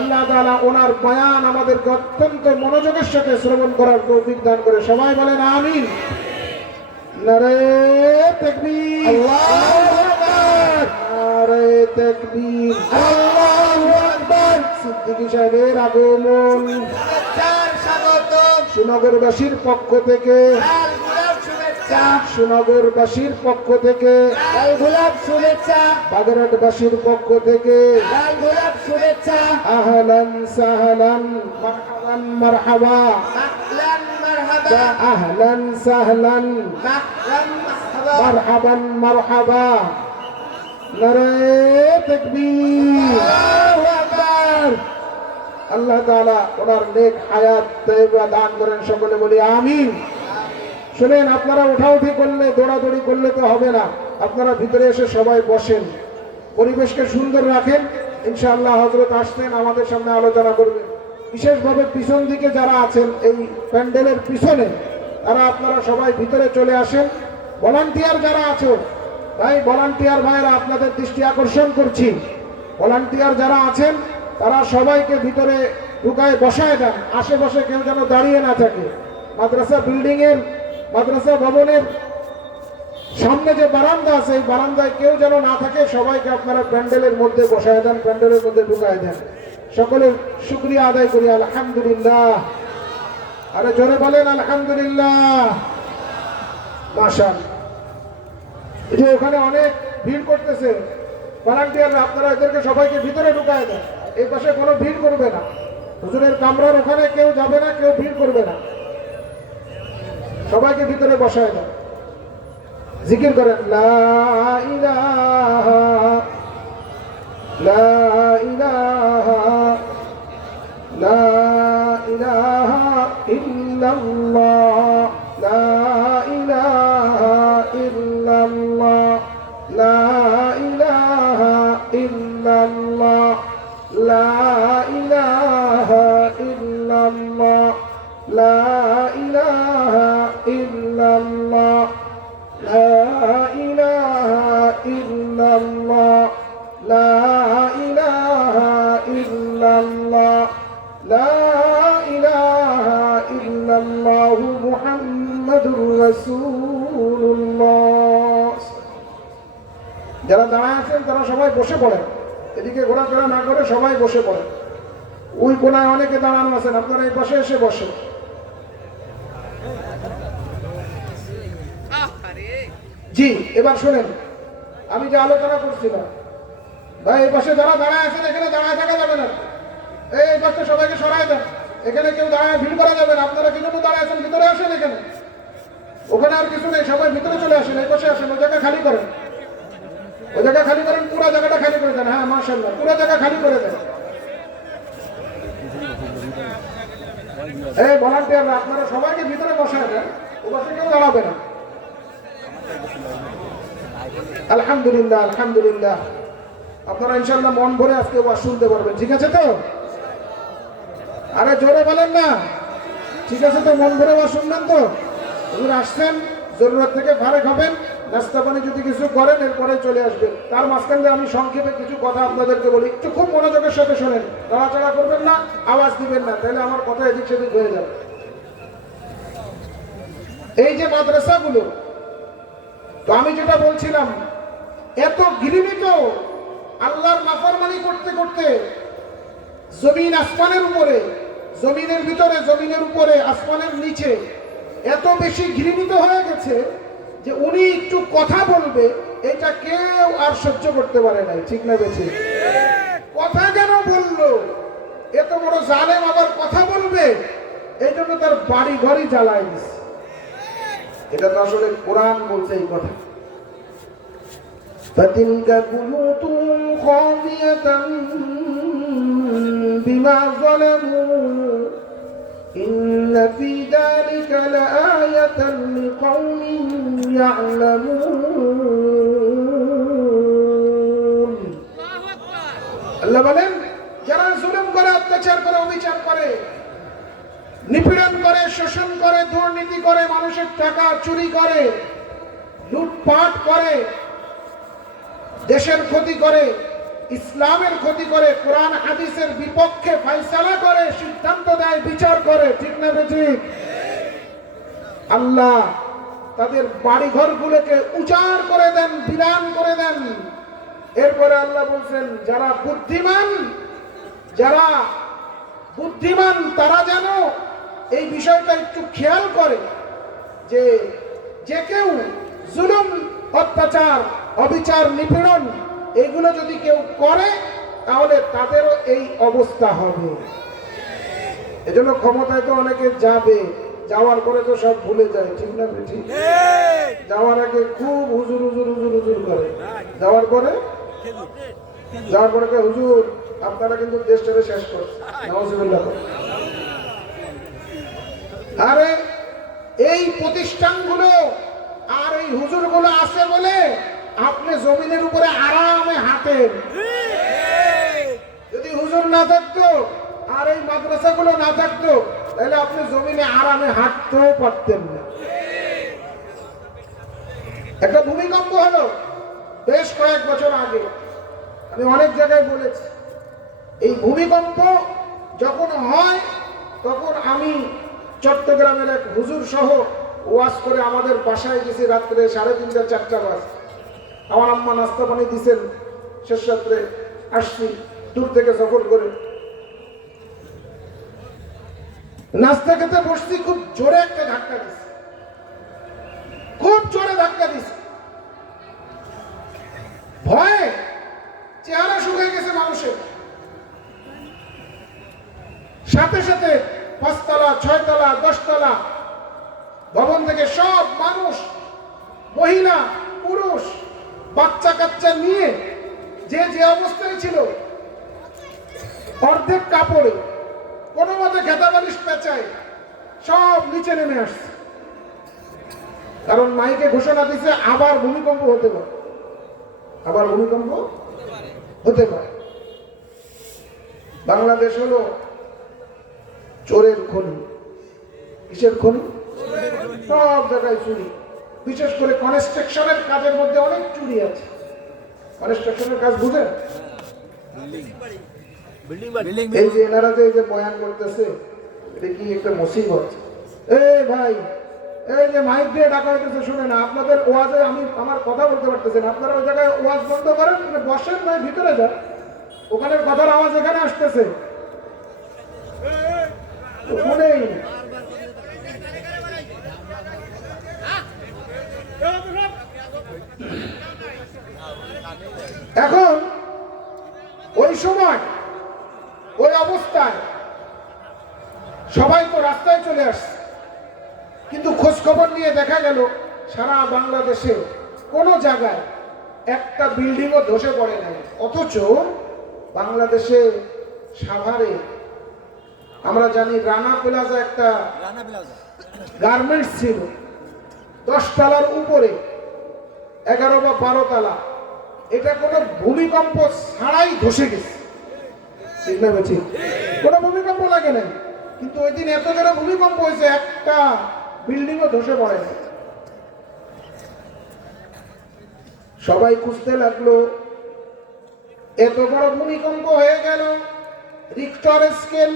আল্লাহ তাআলা ওনার বয়ান আমাদেরকে অত্যন্ত মনোযোগের সাথে শ্রবণ করার তৌফিক দান করে, সবাই বলেন আমিন। নারে তাকবীর, আল্লাহু আকবার, নারে তাকবীর, আল্লাহু আকবার। সিদ্দিকী সাহেবের আগমন, স্বাগতম সুনগরবাসীর পক্ষ থেকে, সুনগরবাসীর পক্ষ থেকে লাল গোলাপ শুভেচ্ছা, বাগেরহাটবাসীর পক্ষ থেকে লাল গোলাপ শুভেচ্ছা। আহলান সাহলান মারহাবান মারহাবা, আহলান মারহাবা, আহলান সাহলান মারহাবান মারহাবা। নারে তাকবীর, আল্লাহু আকবার। আল্লাহ তাআলা ওনার নেক হায়াত তাইয়্যিবা দান করেন, সকলে বলি আমিন। শুনেন, আপনারা উঠাউঠি করলে, দৌড়াদৌড়ি করলে তো হবে না। আপনারা ভিতরে এসে সবাই বসেন, পরিবেশকে সুন্দর রাখেন। ইনশাআল্লাহ হযরত আসছেন, আমাদের সামনে আলোচনা করবেন। বিশেষভাবে পিছন দিকে যারা আছেন, এই প্যান্ডেলের পিছনে, তারা আপনারা সবাই ভিতরে চলে আসেন। ভলান্টিয়ার যারা আছো ভাই, ভলান্টিয়ার ভাইরা, আপনাদের দৃষ্টি আকর্ষণ করছি, ভলান্টিয়ার যারা আছেন তারা সবাইকে ভিতরে ঢুকায় বসায় দেন, আশেপাশে কেউ যেন দাঁড়িয়ে না থাকে। মাদ্রাসা বিল্ডিং এর, মাদ্রাসা ভবনের সামনে যে বারান্দা আছে, এই বারান্দায় কেউ যেন না থাকে, সবাইকে আপনারা প্যান্ডেলের মধ্যে বসায় দেন, প্যান্ডেলের মধ্যে ঢুকায় দেন। সকলের শুকরিয়া আদায় করি, আলহামদুলিল্লাহ। আরে জোরে বলেন আলহামদুলিল্লাহ। মাশাআল্লাহ। এই যে ওখানে অনেক ভিড় করতেছে ভলান্টিয়াররা, আপনারা এদেরকে সবাইকে ভিতরে ঢুকায় দেন, এই পাশে কোনো ভিড় করবে না। হুজুরের কামরার ওখানে কেউ যাবে না, কেউ ভিড় করবে না, সবাইকে ভিতরে বসায় দেন। জিকির করেন লা ইলাহা লা ইলাহা লা ইলাহা ইল্লাল্লাহ লা ইলাহা ইল্লাল্লাহ লা ইলাহা ইল্লাল্লাহ লা ইলাহা ইল্লাল্লাহ লা ইলাহা ইল্লাল্লাহ লা ইলাহা ইল্লাল্লাহ লা ইলাহা ইল্লাল্লাহ লা ইলাহা ইল্লাল্লাহু মুহাম্মাদুর রাসূলুল্লাহ। যারা দাঁড়ায় আছেন তারা সবাই বসে পড়েন, এদিকে ঘোরাফেরা না করে সবাই বসে পড়েন। ওই কোনায় অনেকে দাঁড়ানো আছেন, আপনারা এই পাশে এসে বসে। জি, এবার শোনেন, আমি যে আলোচনা করছিলাম, ভাই এই পাশে যারা দাঁড়ায় আছেন এখানে দাঁড়ায় থাকা যাবে না, এই পাশে সবাইকে সরাই দেন, এখানে কেউ দাঁড়ায় ভিড় করা যাবে না। আপনারা কি জন্য দাঁড়ায় আছেন? ভিতরে আসেন, এখানে ওখানে আর কিছু নেই, সবাই ভিতরে চলে আসেন, এই পাশে আসেন, ওই জায়গা খালি করেন, ওই জায়গা খালি করেন, পুরো জায়গাটা খালি করে দেন। হ্যাঁ মাশাআল্লাহ, পুরো জায়গা খালি করে দেন। এই ভলান্টিয়াররা আপনারা সবাইকে ভিতরে বসায় দেন, ও পাশে কেউ দাঁড়াবে না। আলহামদুলিল্লাহ আলহামদুলিল্লাহ। আপনারা ইনশাআল্লাহ মন ভরে আজকে ওয়াজ শুনতে পারবেন, ঠিক আছে তো? আরে জোরে বলেন না, ঠিক আছে তো? মন ভরে ওয়াজ শুনবেন তো? হুজুর আসছেন, জরুরত থেকে ফারেক হবেন, নাস্তা পানি যদি কিছু করেন এরপরে চলে আসবেন। তার মাঝখানে আমি সংক্ষেপে কিছু কথা আপনাদেরকে বলি, একটু খুব মনোযোগের সাথে শোনেন, নড়াচড়া করবেন না, আওয়াজ দিবেন না, তাহলে আমার কথা এদিক সেদিক হয়ে যাবে। এই যে মাদ্রাসাগুলো, তো আমি যেটা বলছিলাম, এত ঘৃণিত, আল্লাহর নাফরমানি করতে করতে জমিন আসমানের উপরে, জমিনের ভিতরে, জমিনের উপরে, আসমানের নিচে এত বেশি ঘৃণিত হয়ে গেছে যে উনি একটু কথা বলবে এটা কেউ আর সহ্য করতে পারে নাই, ঠিক না বেশি? কথা কেন বললো? এত বড় জালেম আবার কথা বলবে, এই জন্য তার বাড়ি ঘরই জ্বালায় দিচ্ছে। এটা তো আসলে কোরআন বলছে এই কথা। فَتِلْكَ بُيُوتُهُمْ خَاوِيَةً بِمَا ظَلَمُوا إِنَّ فِي ذَلِكَ لَآيَةً لِقَوْمٍ يَعْلَمُونَ। আল্লাহ বলেন, যারা জুলুম করে, অত্যাচার করে, অবিচার করে, নিপীড়ন করে, শোষণ করে, দুর্নীতি করে, মানুষের টাকা চুরি করে, লুটপাট করে, দেশের ক্ষতি করে, ইসলামের ক্ষতি করে, কোরআন হাদিসের বিপক্ষে ফয়সালা করে, সিদ্ধান্ত দেয়, বিচার করে, ঠিক না বেঠিক? আল্লাহ তাদের বাড়িঘরগুলোকে উজাড় করে দেন, বিরান করে দেন। এরপরে আল্লাহ বলছেন, যারা বুদ্ধিমান, যারা বুদ্ধিমান তারা যেন এই বিষয়টা একটু খেয়াল করে যে যে কেউ জুলুম, অত্যাচার, অবিচার, নিপীড়ন এগুলো যদি কেউ করে তাহলে তাদেরও এই অবস্থা হবে। এজন্য ক্ষমতায় তো অনেকে যাবে, যাওয়ার পরে তো সব ভুলে যায়, ঠিক না ঠিক? যাওয়ার আগে খুব হুজুর হুজুর হুজুর হুজুর করে, যাওয়ার পরে হুজুর আপনারা কিন্তু দেশটাকে শেষ করছেন, নাউজুবিল্লাহ। আরে এই প্রতিষ্ঠানগুলো আর এই হুজুরগুলো আছে বলে আপনি জমিনের উপরে আরামে হাঁটেন। যদি হুজুর না থাকতো আর এই মাদ্রাসাগুলো না থাকতো তাহলে আপনি জমিনে আরামে হাঁটতেও পারতেন না। একটা ভূমিকম্প হলো বেশ কয়েক বছর আগে, আমি অনেক জায়গায় বলেছি, এই ভূমিকম্প যখন হয় তখন আমি চট্টগ্রামের এক হুজুর সহ ওয়াজ করে আমাদের বাসায় গেছি রাত্রে 3:30 4টা বাজে। আমার আম্মা নাস্তা পানি দিছেন, শেষ রাত্রে আসছি দূর থেকে সফর করে। নাস্তা খেতে বসছি, খুব জোরে একটা ধাক্কা দিছে, খুব জোরে ধাক্কা দিছে। ভয়ে চেহারা শুকিয়ে গেছে মানুষের। সাথে সাথে 5 তলা 6 তলা 10 তলা ভবন থেকে সব মানুষ, মহিলা পুরুষ বাচ্চা কাচ্চা নিয়ে যে যে অবস্থায় ছিল, অর্ধেক কাপড়ে কোনো মতে খেতা বালিশ পেঁচায় সব নিচে নেমে আসছে। কারণ মাইকে ঘোষণা দিছে আবার ভূমিকম্প হতে পারে, আবার ভূমিকম্প হতে পারে। বাংলাদেশ হলো চোরের খনি। কিসের খনি? সব জায়গায় চুরি। বিশেষ করে কনস্ট্রাকশনের কাজের মধ্যে অনেক চুরি আছে। কনস্ট্রাকশনের কাজ বুঝেন? এই যে এনারা যে বয়ান করতেছে, এটা কি একটা মুসিবত? এই ভাই, এই যে মাইক দিয়ে ডাকা হইতেছে, শুনে না, আপনাদের ওয়াজে আমি আমার কথা বলতে পারতেছেন, আপনারা ওই জায়গায় ওয়াজ বন্ধ করেন, বসেন, নয় ভিতরে যান, ওখানের কথার আওয়াজ এখানে আসতেছে। শুনেই এখন ওই সময় ওই অবস্থায় সবাই তো রাস্তায় চলে আসছে, কিন্তু খোঁজ খবর নিয়ে দেখা গেল সারা বাংলাদেশে কোনো জায়গায় একটা বিল্ডিংও ধসে পড়ে নাই। অথচ বাংলাদেশে সাভারে আমরা জানি রানা প্লাজা একটা গার্মেন্টস ছিল, 10 তলার উপরে, 11 বা 12 তলা। এটা কোনো ভূমিকম্প ছাড়াই ধসে গেছে। ঠিক না বলছি? কোনো ভূমিকম্প লাগে নাই, কিন্তু ওই দিন এত জোরে ভূমিকম্প হয়েছে, একটা বিল্ডিংও ধসে পড়ে না। সবাই খুঁজতে লাগলো, এত বড় ভূমিকম্প হয়ে গেল। রিক্টার স্কেল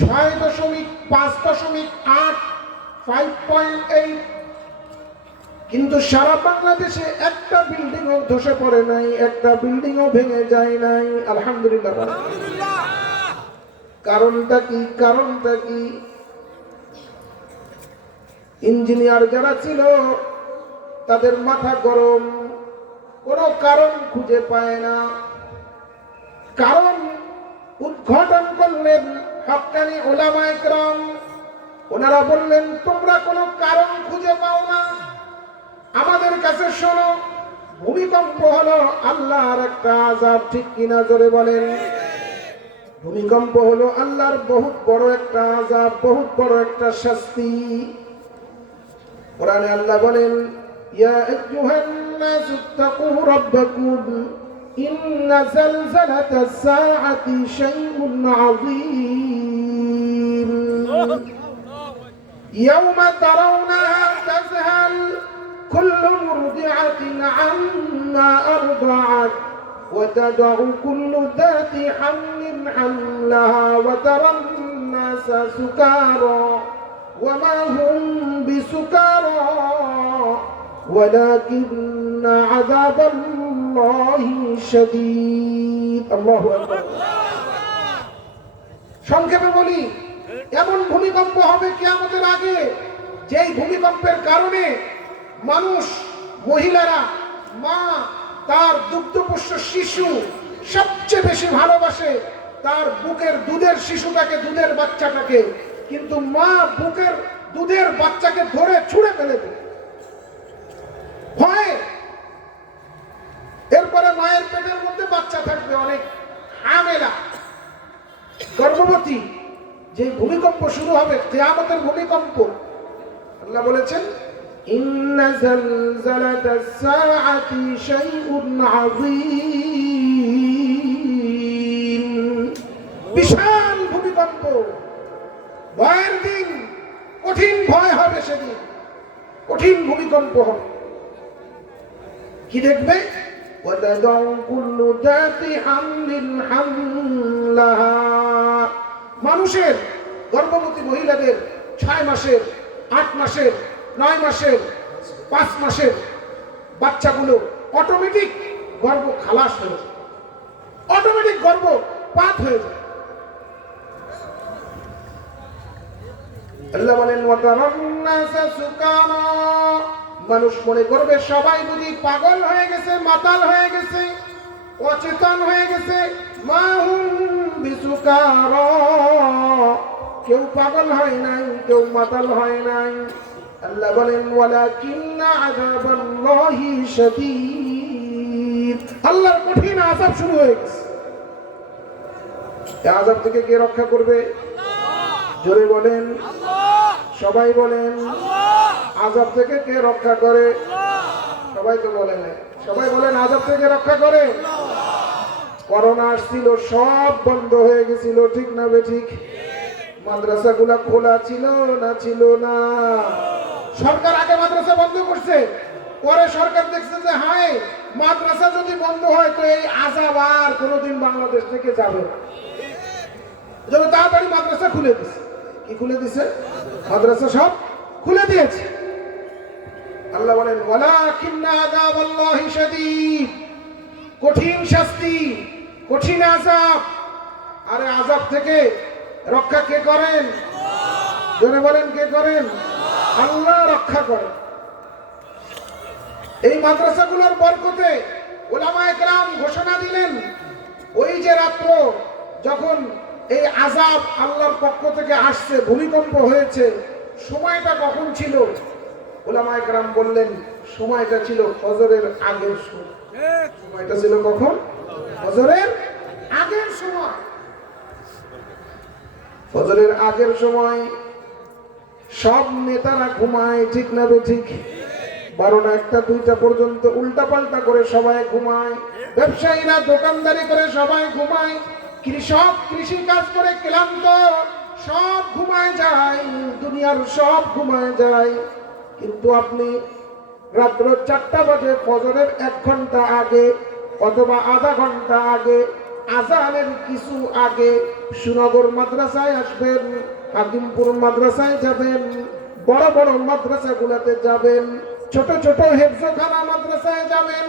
6.5.8 5.8, কিন্তু সারা বাংলাদেশে একটা বিল্ডিংও ধসে পড়ে নাই, একটা বিল্ডিংও ভেঙে যায় নাই। আলহামদুলিল্লাহ। কারণটা কি? কারণটা কি? ইঞ্জিনিয়ার যারা ছিল তাদের মাথা গরম, কোনো কারণ খুঁজে পায় না। কারণ উদ্ঘাটন করলেন হক্কানি উলামায়ে কেরাম। ওনারা বললেন, তোমরা কোনো কারণ খুঁজে পাও না, আমাদের কাছে শোনো, ভূমিকম্প হলো আল্লাহর একটা আযাব। ঠিক কিনা জোরে বলেন? ভূমিকম্প হলো আল্লাহর বহুত বড় একটা আযাব, বহুত বড় একটা শাস্তি। কোরআনে আল্লাহ বলেন, ইয়া আইয়ুহান নাস ইত্তাকু রাব্বাকুম ইন্না যালযালাতাস সাআতি শাইউন আযীম ইয়াওমা তারাউনাহা তাযহাল কুল্লু মুরদিআতিন আম্মা আরদাআত وتضع كل ذات حمل حملها وترى الناس سكارى وما هم بسكارى ولكن عذاب الله شديد الله أكبر। সংক্ষেপে বলি, এমন ভূমিকম্প হবে কিয়ামতের আগে, যেই ভূমিকম্পের কারণে মানুষ, মহিলারা, মা তার দুগ্ধপোষ্য শিশু সবচেয়ে বেশি ভালোবাসে তার বুকের দুধের শিশুটাকে, দুধের বাচ্চাটাকে, কিন্তু মা বুকের দুধের বাচ্চাকে ধরে ছুঁড়ে ফেলে দেয় ভয়ে। এরপরে মায়ের পেটের মধ্যে বাচ্চা থাকবে, অনেক হামেলা গর্ভবতী। যে ভূমিকম্প শুরু হবে, কিয়ামতের ভূমিকম্প, আল্লাহ বলেছেন, ইন্না যালযালাতাস সাআতি শাইউন আযীম। বিশাল ভূমিকম্প, ভয়ের দিন, কঠিন ভয় হবে সেদিন, কঠিন ভূমিকম্প হবে। কি দেখবে? وتضع كل ذات حمل حملها। মানুষের গর্ভবতী মহিলাদের 6 মাসের, 8 মাসের, 9 মাসের, 5 মাসের বাচ্চাগুলো অটোমেটিক গর্ভ খালাস হয়ে যায়, অটোমেটিক গর্ভ পাত হয়ে যায়। আল্লাহ বলেন ওয়াতারান্নাসা সুকারা, মানুষ মনে করবে সবাই বুঝি পাগল হয়ে গেছে, মাতাল হয়ে গেছে, অচেতন হয়ে গেছে। মাহুম বিসুকারা, কেউ পাগল হয় নাই, কেউ মাতাল হয় নাই। আল্লাহ বলেন ওয়ালাকিন্না আযাবাল্লাহি শাদীদ, আল্লাহর কঠিন আযাব শুরু হয়ে গেছে। এই আযাব থেকে কে রক্ষা করবে? জোরে বলেন, সবাই বলেন। আযাব থেকে কে রক্ষা করে? সবাই তো বলেন, সবাই বলেন আযাব থেকে রক্ষা করে। করোনা আসছিল, সব বন্ধ হয়ে গেছিল, ঠিক না বেঠিক? মাদ্রাসাগুলা খোলা ছিল না ছিল না? সরকার আগে মাদ্রাসা বন্ধ করছে, পরে সরকার দেখছে যে হায় মাদ্রাসা যদি বন্ধ হয় তো এই আযাব আর কোনোদিন বাংলাদেশ থেকে যাবে না, যেন তাড়াতাড়ি মাদ্রাসা খুলে দিছে। কি খুলে দিছে? মাদ্রাসা সব খুলে দিয়েছে। আল্লাহ বলেন ওয়ালাকিন্না আযাবাল্লাহি শাদীদ, কঠিন শাস্তি, কঠিন আযাব। আরে আযাব থেকে রক্ষা কে করেন? জোরে বলেন, কে করেন? আল্লাহ রক্ষা করেন। এই মাদ্রাসাগুলোর বরকতে উলামায়ে কেরাম ঘোষণা দিলেন, ওই যে রাত্র যখন এই আযাব আল্লাহর পক্ষ থেকে আসছে, ভূমিকম্প হয়েছে, সময়টা কখন ছিল? উলামায়ে কেরাম বললেন সময়টা ছিল ফজরের আগের সময়। সময়টা ছিল কখন? ফজরের আগের সময়। ফজরের আগের সময় সব নেতারা ঘুমায়, ঠিক না বেঠিক? 12টা, 1টা, 2টা পর্যন্ত উল্টা পাল্টা করে সবাই ঘুমায়। ব্যবসায়ীরা দোকানদারি করে সবাই ঘুমায়। কৃষক কৃষি কাজ করে ক্লান্ত, সব ঘুমায় যায়, দুনিয়ার সব ঘুমায় যায়। কিন্তু আপনি রাত্র 4টা বাজে ফজরের 1 ঘন্টা আগে অথবা আধা ঘন্টা আগে, আযানের কিছু আগে সুনগর মাদ্রাসায় আসবেন, হাকিমপুর মাদ্রাসায় যাবেন, বড় বড় মাদ্রাসাগুলোতে যাবেন, ছোট ছোট হেফজখানা মাদ্রাসায় যাবেন।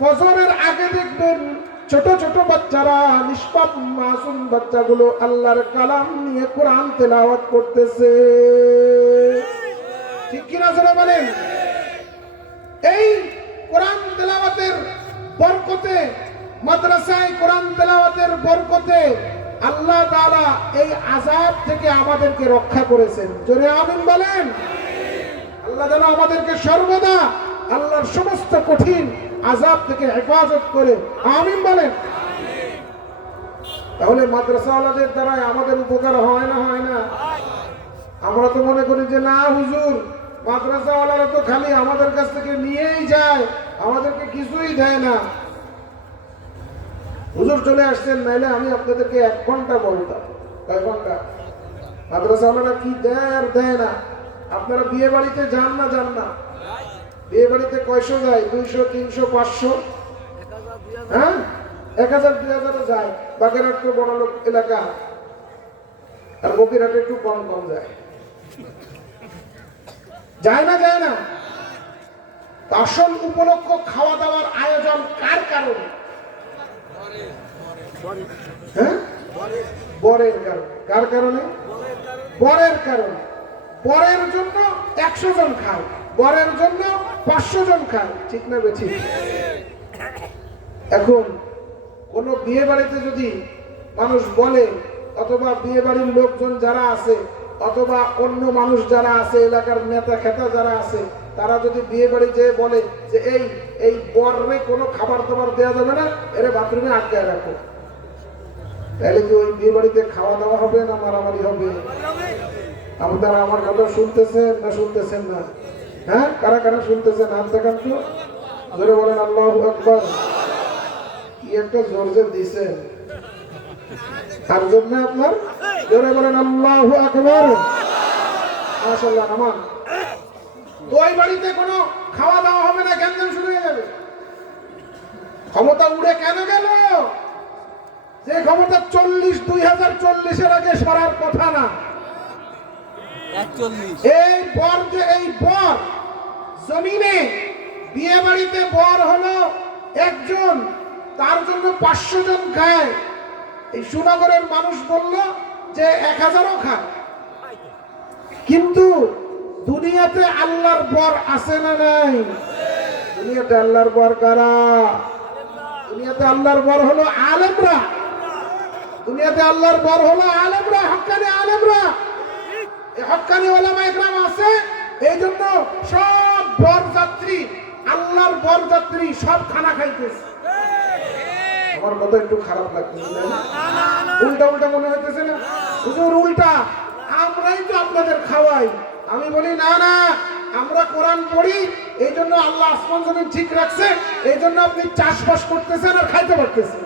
ফজরের আগে দেখবেন ছোট ছোট বাচ্চারা, নিষ্পাপ মাসুম বাচ্চাগুলো আল্লাহর কালাম নিয়ে কোরআন তেলাওয়াত করতেছে, ঠিক কিনা জোরে বলেন? এই কোরআন তেলাওয়াতের বরকতে, মাদ্রাসায় কোরআন তেলাওয়াতের বরকতে আল্লাহ তাআলা এই আযাব থেকে আমাদেরকে রক্ষা করেছেন। জোরে আমিন বলেন। আল্লাহ যেন আমাদেরকে সর্বদা আল্লাহর সমস্ত কঠিন আযাব থেকে হেফাজত করে, আমিন বলেন। তাহলে মাদ্রাসাওয়ালাদের দ্বারা আমাদের উপকার হয় না? হয় না? আমরা তো মনে করি যে না হুজুর, মাদ্রাসাওয়ালারা তো খালি আমাদের কাছ থেকে নিয়েই যায়, আমাদেরকে কিছুই দেয় না। হুজুর চলে আসছেন, নাইলে আমি আপনাদেরকে 1 ঘন্টা বলতাম। কয় ঘন্টা? মাদ্রাসাওয়ালারা কি দেয় আর দেয় না। আপনারা বিয়ে বাড়িতে যান না? যান না? বিয়ে বাড়িতে কয়শো যায়? 200, 300, 500, হ্যাঁ 1000, 2000 যায়। বাগেরহাট তো বড় লোক এলাকা, আর বকিরহাটে একটু কম কম যায়। যায় না? যায় না? আসল উপলক্ষ খাওয়া দাওয়ার আয়োজন কার কারণে? হ্যাঁ, বরের কারণে। কার কারণে? বরের কারণে। বরের জন্য 100 জন খায়, বরের জন্য 500 জন খায়, ঠিক না বেঠিক? এখন কোন বিয়ে বাড়িতে যদি মানুষ বলে, অথবা বিয়ে বাড়ির লোকজন যারা আছে, অথবা অন্য মানুষ যারা আছে, এলাকার নেতা খেতা যারা আছে, তারা যদি বিয়ে বাড়ি যেয়ে বলে যে এই বররে কোনো খাবার দাবার দেওয়া যাবে না, এরে বাথরুমে আটকায় রাখো, তাহলে কি ওই বিয়ে বাড়িতে খাওয়া দাওয়া হবে না মারামারি হবে? আপনারা আমার কথা শুনতেছেন না শুনতেছেন না? হ্যাঁ, কারা কারা শুনতেছেন হাত দেখান তো, জোরে বলেন আল্লাহু আকবার। কি একটা জোরে দিয়েছেন, আর জন্য আপনার জোরে বলেন আল্লাহু আকবার। মাশাআল্লাহ। নামান তো ওই বাড়িতে কোনো খাওয়া দাওয়া হবে না, গ্যাঞ্জাম শুরু হয়ে যাবে। উড়ে কেন গেল? যে ক্ষমতা 2040-এর আগে সরার কথা না। এই বর জমিনে বিয়ে বাড়িতে বর হলো একজন, তার জন্য 500 জন খায়। এই সুনগরের মানুষ বলল যে 1000ও খায়। কিন্তু দুনিয়াতে আল্লাহর বর আছে না নাই? দুনিয়াতে আল্লাহর বর কারা? দুনিয়াতে আল্লাহর বর হলো আলেমরা। দুনিয়াতে আল্লাহর বর হলো আলেমরা, হক্কানি আলেমরা। এই হক্কানি ওলামায়ে কেরাম আছে, এই জন্য সব বরযাত্রী, আল্লাহর বরযাত্রী সব খানা খাইতেছে। আমার কথা একটু খারাপ লাগতেছে না? উল্টা উল্টা মনে হইতেছে না? হুজুর উল্টা, আমরাই তো আপনাদের খাওয়াই। আমি বলি না না, আমরা কোরআন পড়ি, এই জন্য আল্লাহ আসমান জমিন ঠিক রাখছে, এই জন্য আপনি চাষবাস করতেছেন আর খাইতে পারতেছেন।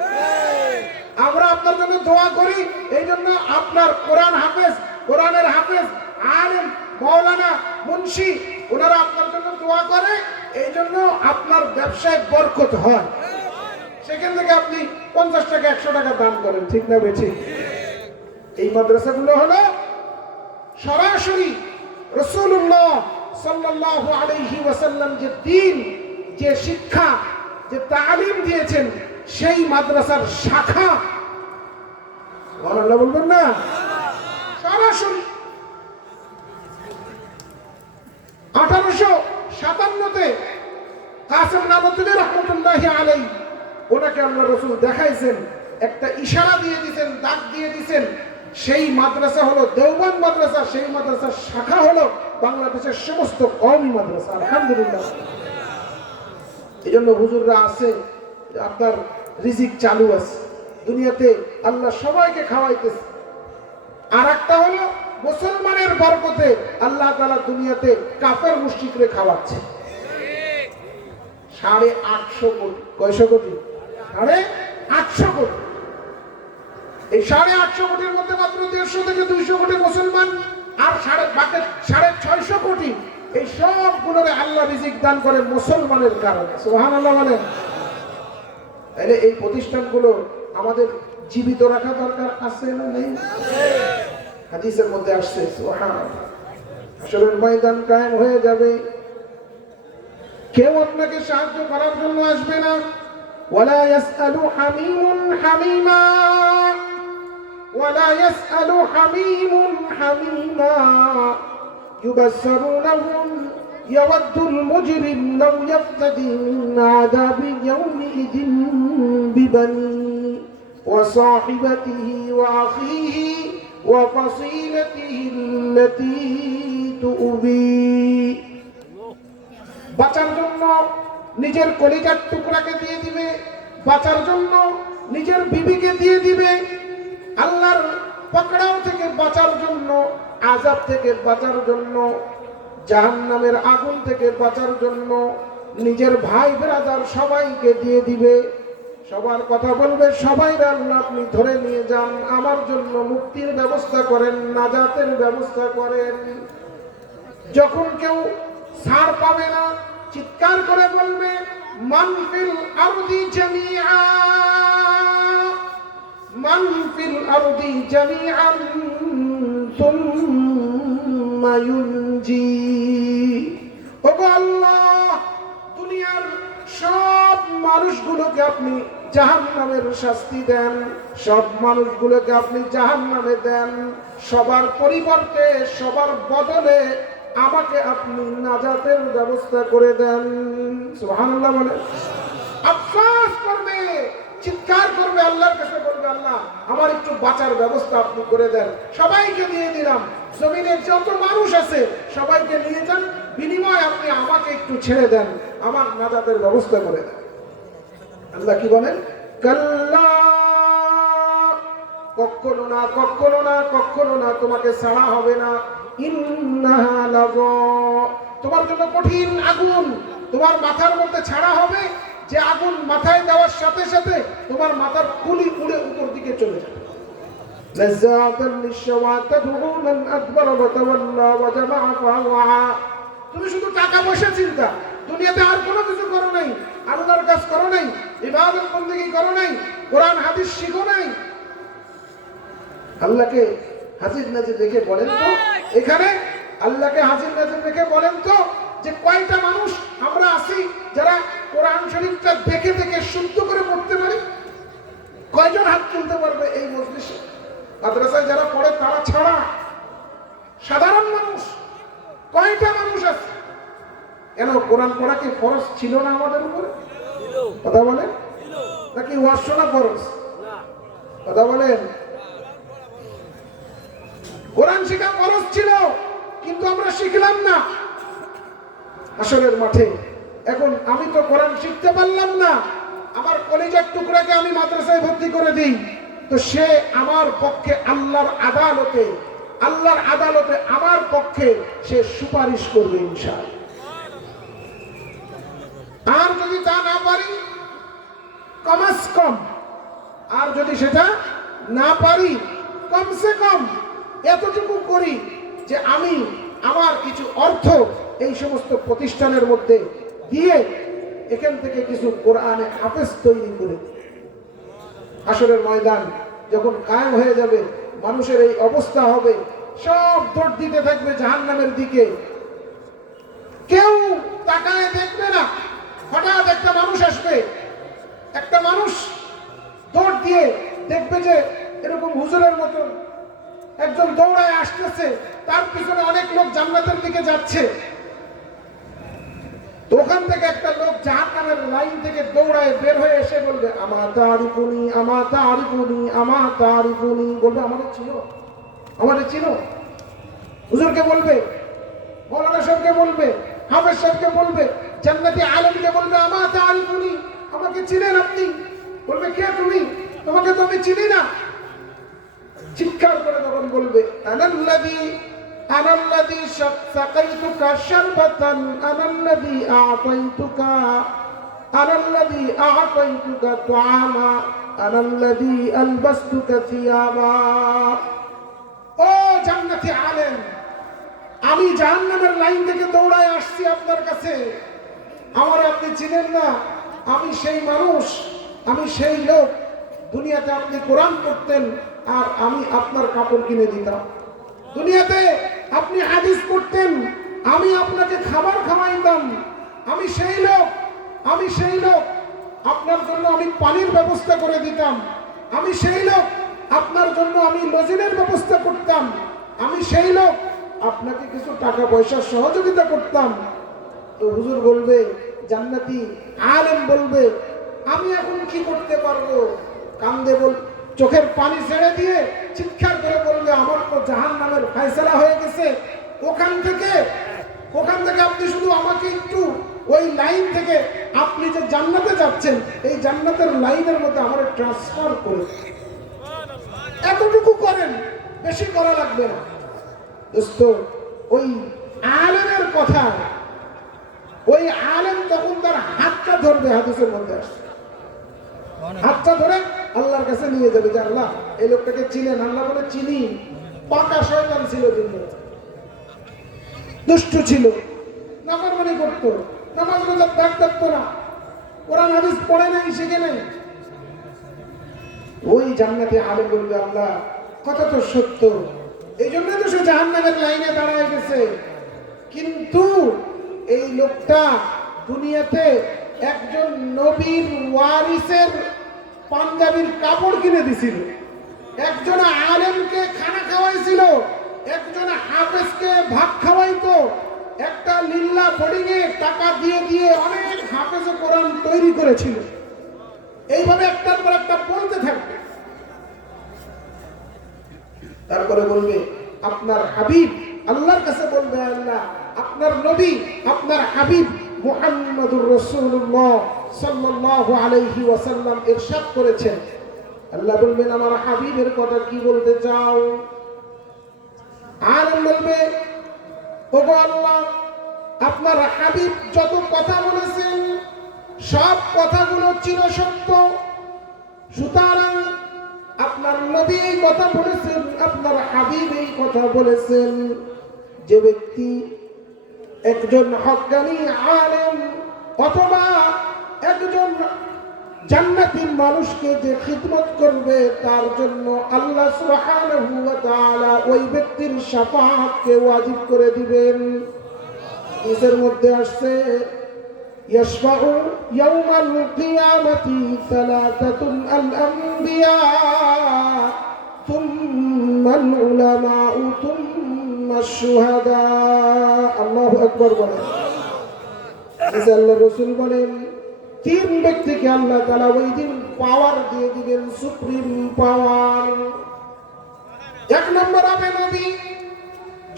আমরা আপনার জন্য দোয়া করি, এই জন্য আপনার কোরআন হাফেজ, কোরআনের হাফেজ, আলেম, মাওলানা, মুন্সি, ওনারা আপনার জন্য দোয়া করে, এই জন্য আপনার ব্যবসায় বরকত হয়। সেখান থেকে আপনি 50 টাকা 100 টাকা দান করেন, ঠিক না বেঠি? এই মাদ্রাসাগুলো হলো সরাসরি রাসূলুল্লাহ সাল্লাল্লাহু আলাইহি ওয়াসাল্লাম যে দ্বীন, যে শিক্ষা, যে তালিম দিয়েছেন, সেই মাদ্রাসার শাখা। সুবহানাল্লাহ বলবেন না? সরাসরি 1857-তে কাসেম নানুতুল্লাহ রাহমাতুল্লাহি আলাইহি, ওনাকে আল্লাহ রাসূল দেখাইছেন, একটা ইশারা দিয়ে দিয়েছেন, দাগ দিয়ে দিয়েছেন। সেই মাদ্রাসা হলো দেওবন্দ মাদ্রাসা, সেই মাদ্রাসার শাখা হলো বাংলাদেশের সমস্ত কওমি মাদ্রাসা। আলহামদুলিল্লাহ। এই জন্য হুজুররা আছে, আপনার রিজিক চালু আছে, দুনিয়াতে আল্লাহ সবাইকে খাওয়াইতেছে। আর একটা হলো মুসলমানের বরকতে আল্লাহ তাআলা দুনিয়াতে কাফের মুশরিকরে খাওয়াচ্ছে। 850 কোটি। কয়শো কোটি? 850 কোটি। এই 850 কোটির মধ্যে মাত্র 150 থেকে 200 কোটি মুসলমান, আর 650 কোটি এই সবগুলোরে আল্লাহ রিজিক দান করে মুসলমানের কারণে। সুবহানাল্লাহ বলেন। তাহলে এই প্রতিষ্ঠানগুলো আমাদের জীবিত রাখা দরকার আছে না নেই? হাদিসের মধ্যে আসছে সুবহানাল্লাহ, হাশরের ময়দান কায়েম হয়ে যাবে, কেউ আপনাকে সাহায্য করার জন্য আসবে না। ওয়ালা ইয়াসআলু হামিমুন হামিমা, ওয়ালা ইয়াসআলু হামিমুন হামিমা ইউবাসসিরুনহুম ইয়াওয়াদ্দুল মুজরিম লাউ ইয়াফতাদি মিন আযাবি ইয়াওমিইযিন বিবানি ওয়া সাহিবাতিহি ওয়া আখিহি ওয়া ফাসিলাতিহি আল্লাতী তুবি। বাঁচার জন্য নিজের কলিজার টুকরাকে দিয়ে দিবে, বাঁচার জন্য নিজের বিবিকে দিয়ে দিবে, আল্লাহর পাকড়াও থেকে বাঁচার জন্য, আযাব থেকে বাঁচার জন্য, জাহান্নামের আগুন থেকে বাঁচার জন্য নিজের ভাই ব্রাদার সবাইকে দিয়ে দিবে। সবার কথা বলবে, সবাই আল্লাহ আপনি ধরে নিয়ে যান, আমার জন্য মুক্তির ব্যবস্থা করেন, নাজাতের ব্যবস্থা করেন। যখন কেউ ছাড় পাবে না, চিৎকার করে বলবে মান ফিল আরদি জামিআ, মান ফিল আরদি জামিআন সুম্মা ইউনজি। ওগো আল্লাহ, দুনিয়ার সব মানুষগুলোকে আপনি জাহান্নামের শাস্তি দেন, সব মানুষগুলোকে আপনি জাহান্নামে দেন, সবার পরিবর্তে, সবার বদলে আমাকে আপনি নাজাতের ব্যবস্থা করে দেন। সুবহানাল্লাহ বলে আফসোস করবে, চিৎকার করবে, আল্লাহর কাছে বলবে আল্লাহ আমার একটু বাঁচার ব্যবস্থা আপনি করে দেন। সবাইকে দিয়ে দিলাম, জমিনের যত মানুষ আছে সবাইকে নিয়ে যান, বিনিময়ে আপনি আমাকে একটু ছেড়ে দেন, আমার নাজাতের ব্যবস্থা করে দেন। আল্লাহ কি বলেন? কাল্লা, কখনো না, কখনো না, কখনো না, তোমাকে ছাড়া হবে না। ইন্নাহা লাযা, তোমার জন্য কঠিন আগুন তোমার মাথার মধ্যে ছাড়া হবে, যে আগুন মাথায় দেওয়ার সাথে সাথে তোমার মাথার খুলি উড়ে উপর দিকে চলে যাবে। লাযাতান লিশওয়া তাদউ মান আকবার ওয়া তাওয়াল্লা ওয়া জামাআ ফাওয়া। তুমি শুধু টাকা পয়সা চিন্তা, দুনিয়াতে আর কোনো কিছু করো নাই, আল্লাহর কাজ করো নাই, ইবাদত বন্দেগী করো করো নাই, কোরআন হাদিস শিখো নাই। আল্লাহকে হাজির নাজির দেখে বলেন তো, এখানে আল্লাহকে হাজির নাজির দেখে বলেন তো যে কয়টা মানুষ আমরা আছি যারা কোরআন শরীফটা দেখে দেখে শুদ্ধ করে পড়তে পারি? কয়জন হাত তুলতে পারবে এই মজলিসে? মাদ্রাসায় যারা পড়ে তারা ছাড়া সাধারণ মানুষ কয়টা মানুষ আছে? কেন কোরআন পড়া কি ফরজ ছিল না আমাদের উপরে? কথা বলেন। নাকি ওয়াজ শোনা ফরজ? কথা বলেন। কোরআন শেখা ফরজ ছিল, কিন্তু আমরা শিখলাম না। আসরের মাঠে এখন আমি তো কোরআন শিখতে পারলাম না, আমার কলিজার টুকরাকে আমি মাদ্রাসায় ভর্তি করে দিই, তো সে আমার পক্ষে আল্লাহর আদালতে আমার পক্ষে সে সুপারিশ করবে ইনশাআল্লাহ। আর যদি তা না পারি, কমাস কম, আর যদি সেটা না পারি, কমসে কম এতটুকু করি যে আমি আমার কিছু অর্থ এই সমস্ত প্রতিষ্ঠানের মধ্যে দিয়ে এখান থেকে কিছু কোরআনে হাফেজ তৈরি করে। আসরের ময়দান যখন কায়েম হয়ে যাবে, মানুষের এই অবস্থা হবে, সব দৌড় দিতে থাকবে জাহান্নামের দিকে, কেউ তাকায় দেখবে না। হঠাৎ একটা মানুষ আসবে, একটা মানুষ দৌড় দিয়ে দেখবে যে এরকম হুজুরের মতন একজন দৌড়ায় আসতেছে, তার পিছনে অনেক লোক জান্নাতের দিকে যাচ্ছে। তো ওখান থেকে একটা লোক জাহান্নামের লাইন থেকে দৌড়ায় বের হয়ে এসে বলবে, আমা তারিফুনি, আমা তারিফুনি, আমা তারিফুনি, বলবে আমাদের ছিল। হুজুরকে বলবে, মৌলানা সাহেবকে বলবে, হাফেজ সাহেবকে বলবে, জান্নাতি আলেমকে বলবে, আমা তারিফুনি, আমাকে চিনেন আপনি? বলবে কে তুমি? তোমাকে তো আমি চিনি না। চিৎকার করে তখন বলবে, আনাল্লাযী সাকাইতুকা শারবাতান, আনাল্লাযী আ'তাইতুকা তুআমা, আনাল্লাযী আলবাসতুকা থিয়াবা। ও জান্নাতি আলেম, আমি জাহান্নামের লাইন থেকে দৌড়ায় আসছি আপনার কাছে, আমার আপনি চিনেন না? আমি সেই মানুষ, আমি সেই লোক, দুনিয়াতে আপনি কোরআন পড়তেন আর আমি আপনার কাপড় কিনে দিতাম। দুনিয়াতে আপনি হাদিস পড়তেন, আমি আপনাকে খাবার খাওয়াইতাম। আমি সেই লোক, আপনার জন্য আমি পানির ব্যবস্থা করে দিতাম। আমি সেই লোক, আপনার জন্য আমি লজিনের ব্যবস্থা করতাম। আমি সেই লোক, আপনাকে কিছু টাকা পয়সার সহযোগিতা করতাম। তো হুজুর বলবে, জান্নাতি আলেম বলবে, আমি এখন কি করতে পারবো? কান্দে চোখের পানি ছেড়ে দিয়ে চিৎকার করে বলবে, আমার তো জাহান্নামের ফয়সালা হয়ে গেছে। ওখান থেকে আপনি শুধু আমাকে একটু ওই লাইন থেকে, আপনি যে জান্নাতে যাচ্ছেন এই জান্নাতের লাইনের মধ্যে আমার ট্রান্সফার করে এতটুকু করেন, বেশি করা লাগবে না। দোস্ত, ওই আলেমের কথা, ওই আলেম তখন তার হাতটা ধরবে, হাদিসের মধ্যে আসছে, হাতটা ধরে আল্লাহর কাছে নিয়ে যাবে যে আল্লাহ এই লোকটাকে চিনেন? আল্লাহ বলে চিনি। পাকা শয়তান ছিল, দুষ্টু ছিল, নাফরমানি করতো, নামাজ রোজা ত্যাগ করতো না, কোরআন হাদিস পড়ে নাই, শিখে নাই। ওই জান্নাতে আলেম বলবে, আল্লাহ কথা তো সত্য, এই জন্য তো সে জাহান্নামের লাইনে দাঁড়ায় গেছে। কিন্তু এই লোকটা দুনিয়াতে একজন নবীর ওয়ারিসের পাঞ্জাবির কাপড় কিনে দিছিল, একজন আলেমকে খানা খাওয়াইছিল, একজন হাফেজকে ভাত খাওয়াইতো, একটা লিল্লা বোর্ডিং এ টাকা দিয়ে দিয়ে অনেক হাফেজ কোরআন তৈরি করেছিল। এইভাবে একটার পর একটা বলতে থাকবে। তারপরে বলবে, আপনার হাবিব আল্লাহর কাছে বলবে, আল্লাহ আপনার নবী, আপনার হাবিব মুহাম্মদুর রাসূলুল্লাহ সাল্লাল্লাহু আলাইহি ওয়াসাল্লাম ইরশাদ করেছেন। আল্লাহ বলবেন, আমার হাবিবের কথা কি বলতে চাও? আলেম বলবে, ওগো আল্লাহ, আপনার হাবিব যত কথা বলেছেন সব কথাগুলো চিরসত্য, সুতরাং আপনার নবী এই কথা বলেছেন, আপনার হাবিব এই কথা বলেছেন, যে ব্যক্তি একজন হক্কানি আলেম অথবা একজন জান্নাতি মানুষকে যে খিদমত করবে তার জন্য আল্লাহ সুবহানাহু ওয়া তাআলা ওই ব্যক্তির শাফাআতকে ওয়াজিব করে দিবেন। হাদিসের মধ্যে আসছে ইয়াশফাউ ইয়াউমাল কিয়ামাতি সালাতাতুন আল আমবিয়া থুম্মাল উলামাউ থুম্মাশ শুহাদা। আল্লাহু আকবার বলেন। আল্লাহ রাসূল বলেন তিন ব্যক্তিকে আল্লাহ তাআলা ওই দিন পাওয়ার দিয়ে দিবেন, সুপ্রিম পাওয়ার। এক নম্বর হবে নবী।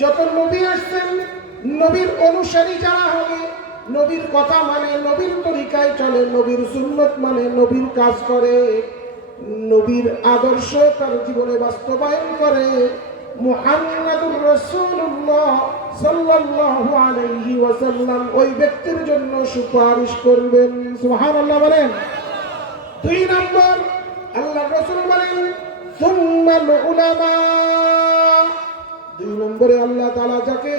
যত নবী আসছেন, নবীর অনুসারী যারা হবে, নবীর কথা মানে, নবীর তরিকায় চলে, নবীর সুন্নত মানে, নবীর কাজ করে, নবীর আদর্শ তার জীবনে বাস্তবায়ন করে, মুহাম্মাদুর রাসূলুল্লাহ সাল্লাল্লাহু আলাইহি ওয়াসাল্লাম ওই ব্যক্তির জন্য সুপারিশ করবেন। সুবহানাল্লাহ বলেন। দুই নম্বর আল্লাহর রাসূল বলেন সুম্মাল উলামা। দুই নম্বরে আল্লাহ তাআলা যাকে,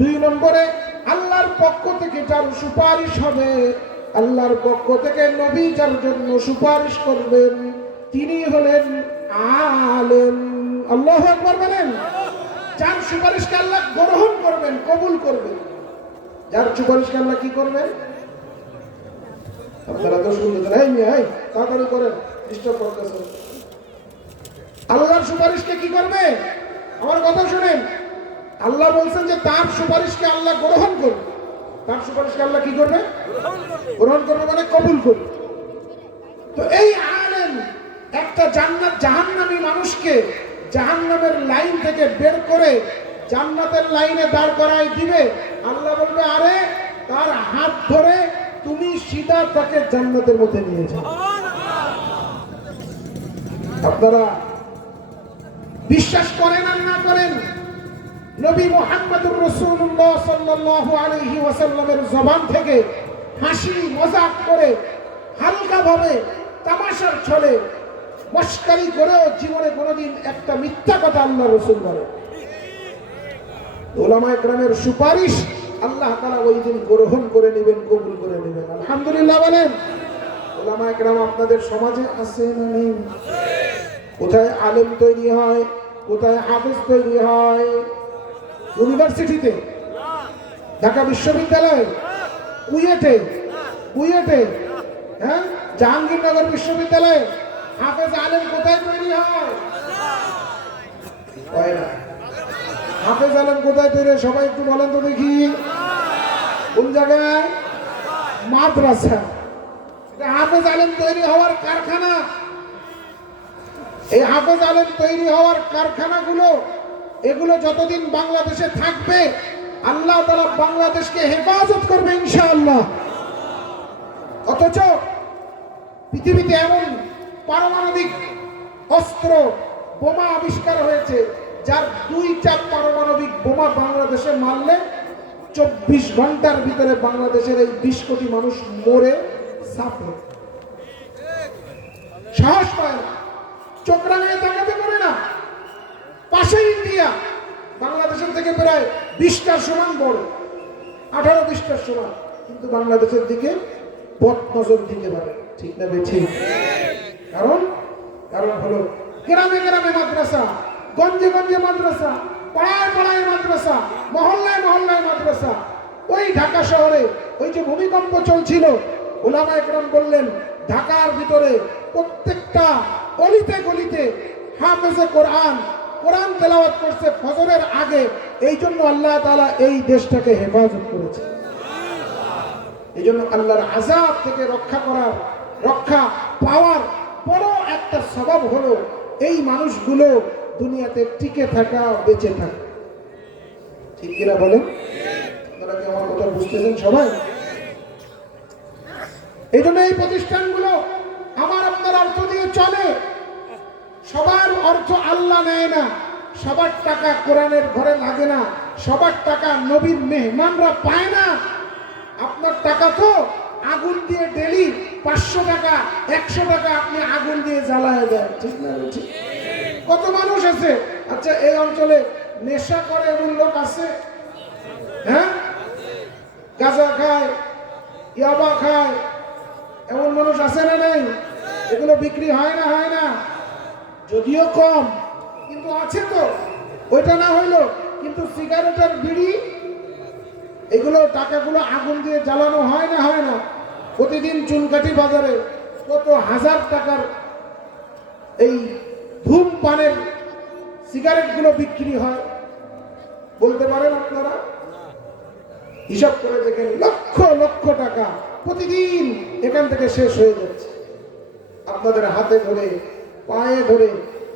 দুই নম্বরে আল্লাহর পক্ষ থেকে যার সুপারিশ হবে, আল্লাহর পক্ষ থেকে নবী যার জন্য সুপারিশ করবেন তিনি হলেন আলেম। আল্লাহু আকবার বলেন। যার সুপারিশকে আল্লাহ গ্রহণ করবেন, কবুল করবেন। যার সুপারিশকে আল্লাহ কি করবেন? আপনারা তো শুনলেন, এই তাড়াতাড়ি করেন, ডিস্টার্ব করতেছেন। আল্লাহর সুপারিশকে কি করবে? আমার কথা শুনেন। আল্লাহ বলছেন যে তার সুপারিশকে আল্লাহ গ্রহণ করবে। তার সুপারিশকে আল্লাহ কি করবে? গ্রহণ করবে মানে কবুল করবে। তো এই আলেম একটা জান্নাত জাহান্নামী মানুষকে জাহান্নামের লাইন থেকে বের করে জান্নাতের লাইনে দাঁড় করায় দিবে। আল্লাহ বলবে আরে তার হাত ধরে তুমি সিধা তাকে জান্নাতের মধ্যে নিয়ে যাও। আপনারা বিশ্বাস করেন আর না করেন, নবী মুহাম্মদুর রাসূলুল্লাহ সাল্লাল্লাহু আলাইহি ওয়াসাল্লামের জবান থেকে হাসি মজাক করে, হালকা ভাবে, তামাশার ছলে, মস্কারি করেও জীবনে কোনোদিন একটা মিথ্যা কথা আল্লাহ রাসূল বলে। উলামায়ে কেরামের সুপারিশ আল্লাহ তাআলা ওই দিন গ্রহণ করে নেবেন, কবুল করে নেবেন। আলহামদুলিল্লাহ বলেন। উলামায়ে কেরাম আপনাদের সমাজে আছে না নেই? কোথায় আলেম তৈরি হয়, কোথায় হাফেজ তৈরি হয়? ইউনিভার্সিটিতে, ঢাকা বিশ্ববিদ্যালয়, কুয়েটে, হ্যাঁ, জাহাঙ্গীরনগর বিশ্ববিদ্যালয়ে হাফেজ আলেম কোথায় তৈরি হয়? না। হাফেজ আলেম কোথায় তৈরি হয় সবাই একটু বলেন তো দেখি। কোন জায়গায়? মাদ্রাসা। হাফেজ আলেম তৈরি হওয়ার কারখানা। এই হাফেজ আলেম তৈরি হওয়ার কারখানাগুলো, এগুলো যতদিন বাংলাদেশে থাকবে আল্লাহ তাআলা বাংলাদেশকে হেফাজত করবে ইনশাআল্লাহ। অথচ পৃথিবীতে এমন পারমাণবিক অস্ত্র, বোমা আবিষ্কার হয়েছে যার 2টা পারমাণবিক বোমা বাংলাদেশে মারলে 24 ঘন্টার ভিতরে বাংলাদেশের এই 20 কোটি মানুষ মরে সাফে। সাহস পায় না, চোখ রাঙিয়ে তাকাতে পারে না। পাশে ইন্ডিয়া, বাংলাদেশের থেকে প্রায় 20টার সমান বড়, 18-20টার সমান, কিন্তু বাংলাদেশের দিকে বদ নজর দিতে পারে। ঠিক না বেঠিক? কারণ হলো গ্রামে গ্রামে মাদ্রাসা, গঞ্জে গঞ্জে মাদ্রাসা, পাড়ায় পাড়ায় মাদ্রাসা, মহল্লায় মহল্লায় মাদ্রাসা। ওই ঢাকা শহরে ওই যে ভূমিকম্প চলছিল, উলামায়ে কেরাম বললেন ঢাকার ভিতরে প্রত্যেকটা অলিতে গলিতে হাফেজে কোরআন তেলাওয়াত করছে ফজরের আগে। এই জন্য আল্লাহ তাআলা এই দেশটাকে হেফাজত করেছে। এই জন্য আল্লাহর আযাব থেকে রক্ষা পাওয়ার বড় একটা সবব হলো এই মানুষগুলো দুনিয়াতে টিকে থাকা, বেঁচে থাকা। ঠিক কিনা বলেন? আপনারা কি আমার কথা বুঝতেছেন সবাই? এই জন্য এই প্রতিষ্ঠানগুলো আমার আপনার অর্থ দিয়ে চলে। সবার অর্থ আল্লাহ নেয় না, সবার টাকা কোরআনের ঘরে লাগে না, সবার টাকা নবীর মেহমানরা পায় না। আপনার টাকা তো আগুন দিয়ে ডেলি 500 টাকা 100 টাকা আপনি আগুন দিয়ে জ্বালায় দেন। ঠিক না? ঠিক। কত মানুষ আছে, আচ্ছা এই অঞ্চলে নেশা করে এমন লোক আছে? হ্যাঁ, গাঁজা খায়, ইয়াবা খায়, এমন মানুষ আছে না নাই? এগুলো বিক্রি হয় না, হয় না? যদিও কম, কিন্তু আছে তো। ওইটা না হইলো, কিন্তু সিগারেটের বিড়ি, এগুলো টাকাগুলো আগুন দিয়ে জ্বালানো হয় না, হয় না? প্রতিদিন চুনকাঠি বাজারে কত হাজার টাকার এই ধূমপানের সিগারেটগুলো বিক্রি হয়, বলতে পারেন আপনারা? হিসাব করে দেখেন, লক্ষ লক্ষ টাকা প্রতিদিন এখান থেকে শেষ হয়ে যাচ্ছে। আপনাদের হাতে ধরে পায়ে ধরে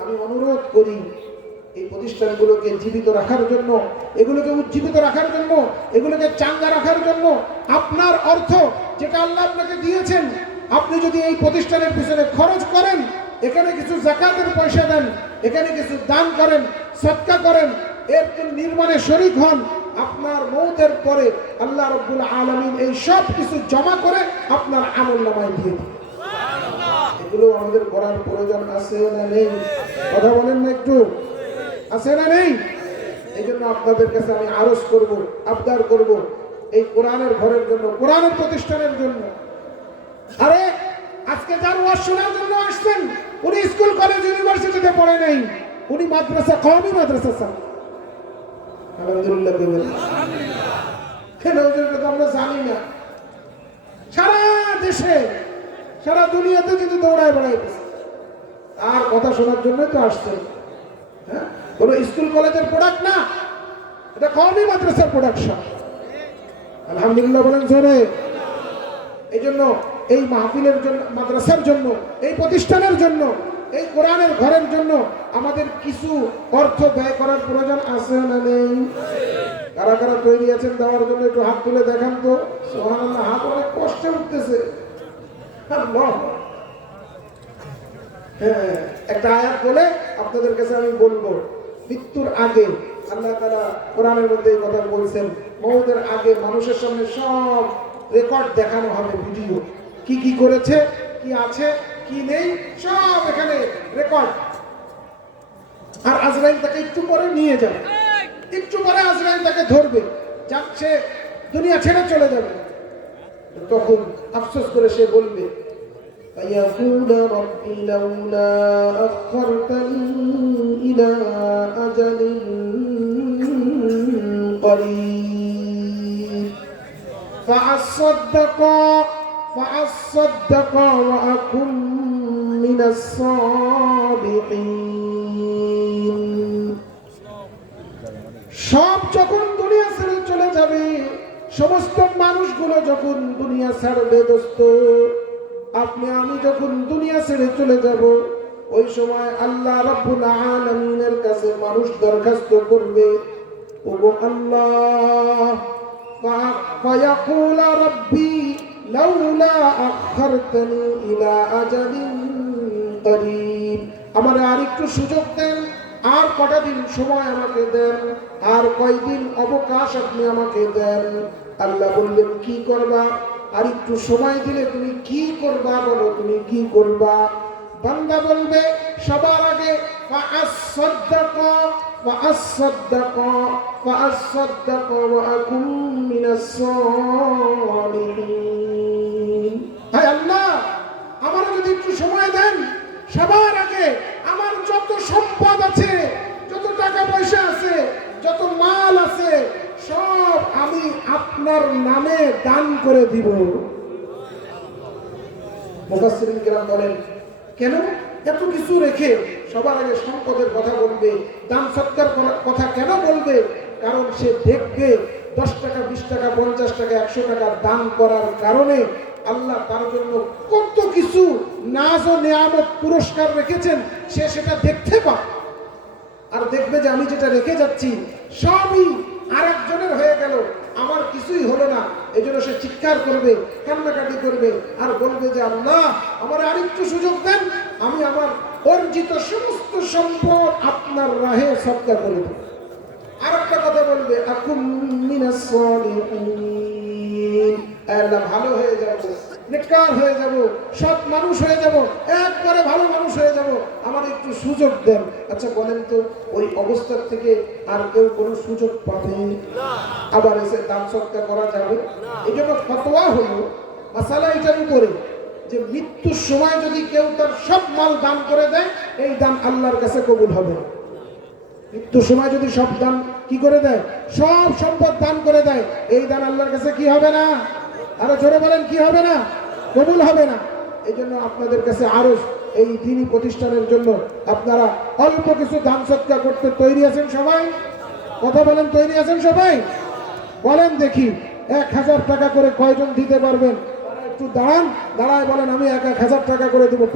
আমি অনুরোধ করি, এই প্রতিষ্ঠানগুলোকে জীবিত রাখার জন্য, এগুলোকে উজ্জীবিত রাখার জন্য, এগুলোকে চাঙ্গা রাখার জন্য আপনার অর্থ যেটা আল্লাহ আপনাকে দিয়েছেন, আপনি যদি এই প্রতিষ্ঠানের পিছনে খরচ করেন, এখানে কিছু যাকাতের পয়সা দেন, এখানে কিছু দান করেন, সদকা করেন, এর নির্মাণে শরীক হন, আপনার মৌতের পরে আল্লাহ রাব্বুল আলামিন এই সব কিছু জমা করে আপনার আমলনামায় দিয়ে দিবেন। এগুলো আমাদের করার প্রয়োজন আছে না নেই? কথা বলেন না একটু, আছে না নেই? এই জন্য আপনাদের কাছে আমি আরজ করব, আবদার করব, এই কোরআনের ঘরের জন্য, কোরআনের প্রতিষ্ঠানের জন্য। আরে আজকে যার ওয়াজ শোনার জন্য আসছেন, উনি স্কুল কলেজ ইউনিভার্সিটিতে পড়ে নাই, উনি মাদ্রাসা, কওমি মাদ্রাসা স্যার। আলহামদুলিল্লাহ বলেন। কেন ওদেরকে তো আমরা জানি না। সারা দেশে, সারা দুনিয়াতে কিন্তু দৌড়ায় বেড়াইতেছে, আর কথা শোনার জন্যই তো আসছেন। হ্যাঁ, কোনো স্কুল কলেজের প্রোডাক্ট না, এটা কওমি মাদ্রাসার প্রোডাকশন। আলহামদুলিল্লাহ বলেন জোরে। এই জন্য এই মাহফিলের জন্য, মাদ্রাসার জন্য, এই প্রতিষ্ঠানের জন্য, এই কোরআনের ঘরের জন্য আমাদের কিছু অর্থ ব্যয় করার প্রয়োজন আছে না নেই? কারা কারা তৈরি আছেন দেওয়ার জন্য একটু হাত তুলে দেখান তো। সুবহানাল্লাহ, হাত অনেক কষ্টে উঠতেছে। হ্যাঁ, একটা আয়াত বলে আপনাদের কাছে আমি বলবো, মৃত্যুর আগে আল্লাহ তাআলা কোরআনের মধ্যে এই কথা বলছেন, মওতের আগে মানুষের সামনে সব রেকর্ড দেখানো হবে, ভিডিও, কি কি করেছে, কি আছে, কি নেই, সব এখানে রেকর্ড। আর আজরাইল তাকে একটু পরে নিয়ে যাবে, একটু পরে আজরাইল তাকে ধরবে, যাচ্ছে দুনিয়া ছেড়ে চলে যাবে। তখন আফসোস করে সে বলবে, فيقول رب لولا أخرتني إلى أجل قريب فأصدق وأكن من الصالحين। সব যখন দুনিয়া ছেড়ে চলে যাবে, সমস্ত মানুষগুলো যখন দুনিয়া ছাড়বে, দোস্ত আপনি আমি যখন দুনিয়া ছেড়ে চলে যাব, ওই সময় আল্লাহ রাব্বুল আলামিনের কাছে মানুষ দরখাস্ত করবে, ওগো আল্লাহ, ফায়াকুল রাব্বি লাউলা আখখারতানি ইলা আজালিন করিব, আমারে আর একটু সুযোগ দেন, আর কটা দিন সময় আমাকে দেন, আর কয়দিন অবকাশ আপনি আমাকে দেন। আল্লাহ বললেন, কি করবা? আর একটু সময় দিলে তুমি কি করবা, বলো তুমি কি করবা? বান্দা বলবে, সবার আগে ফাআসসাদদাক ওয়া আকুন মিনাস সালিহিন। হায় আল্লাহ, আমারে যদি একটু সময় দেন, সবার আগে আমার যত সম্পদ আছে, যত টাকা পয়সা আছে, যত মাল আছে, সব আমি আপনার নামে দান করে দিব। মুফাসসিরিন কিরাম বলেন, কেন এত কিছু রেখে সবার আগে সম্পদের কথা বলবে, দান সৎকার কথা কেন বলবে? কারণ সে দেখবে 10 টাকা, 20 টাকা, 50 টাকা, 100 টাকা দান করার কারণে আল্লাহ তার জন্য কত কিছু নাজ ও নেয়ামত, পুরস্কার রেখেছেন, সে সেটা দেখতে পাবে। আর দেখবে যে আমি যেটা রেখে যাচ্ছি সবই আরেকজনের হয়ে গেল, আমার কিছুই হলো না। এই জন্য সে চিৎকার করবে, কান্নাকাটি করবে, আর বলবে যে আল্লাহ, আমার আরেকটু সুযোগ দেন, আমি আমার অর্জিত সমস্ত সম্পদ আপনার রাহে সদকা করে দেব। আর একটা কথা বলবে, আকুম মিনাস সালিহিন, আল্লাহ ভালো হয়ে যাব, নেককার হয়ে যাব, সৎ মানুষ হয়ে যাব, একবারে ভালো মানুষ হয়ে যাব, আমার একটু সুযোগ দেন। আচ্ছা বলেন তো, ওই অবস্থার থেকে আর কেউ কোনো সুযোগ পাবে? আবার এসে দান সৎকার করা যাবে? এই জন্য ফতোয়া হলো, মাসালা এটার উপরে যে মৃত্যুর সময় যদি কেউ তার সব মাল দান করে দেয়, এই দান আল্লাহর কাছে কবুল হবে না। মৃত্যুর সময় যদি সব দান কি করে দেয়, সব সম্পদ দান করে দেয়, এই দান আল্লাহর কাছে কি হবে না? আরো জোরে বলেন, কি হবে না? কবুল হবে না। এই জন্য আপনাদের কাছে আরো এই দ্বীনি প্রতিষ্ঠানের জন্য আপনারা অল্প কিছু দান সৎকার করতে তৈরি আছেন সবাই? কথা বলেন, তৈরি আছেন সবাই? বলেন দেখি 1000 টাকা করে কয়জন দিতে পারবেন? একটু দাঁড়ান, দাঁড়ায় বলেন আমি 1000 টাকা করে দেবো।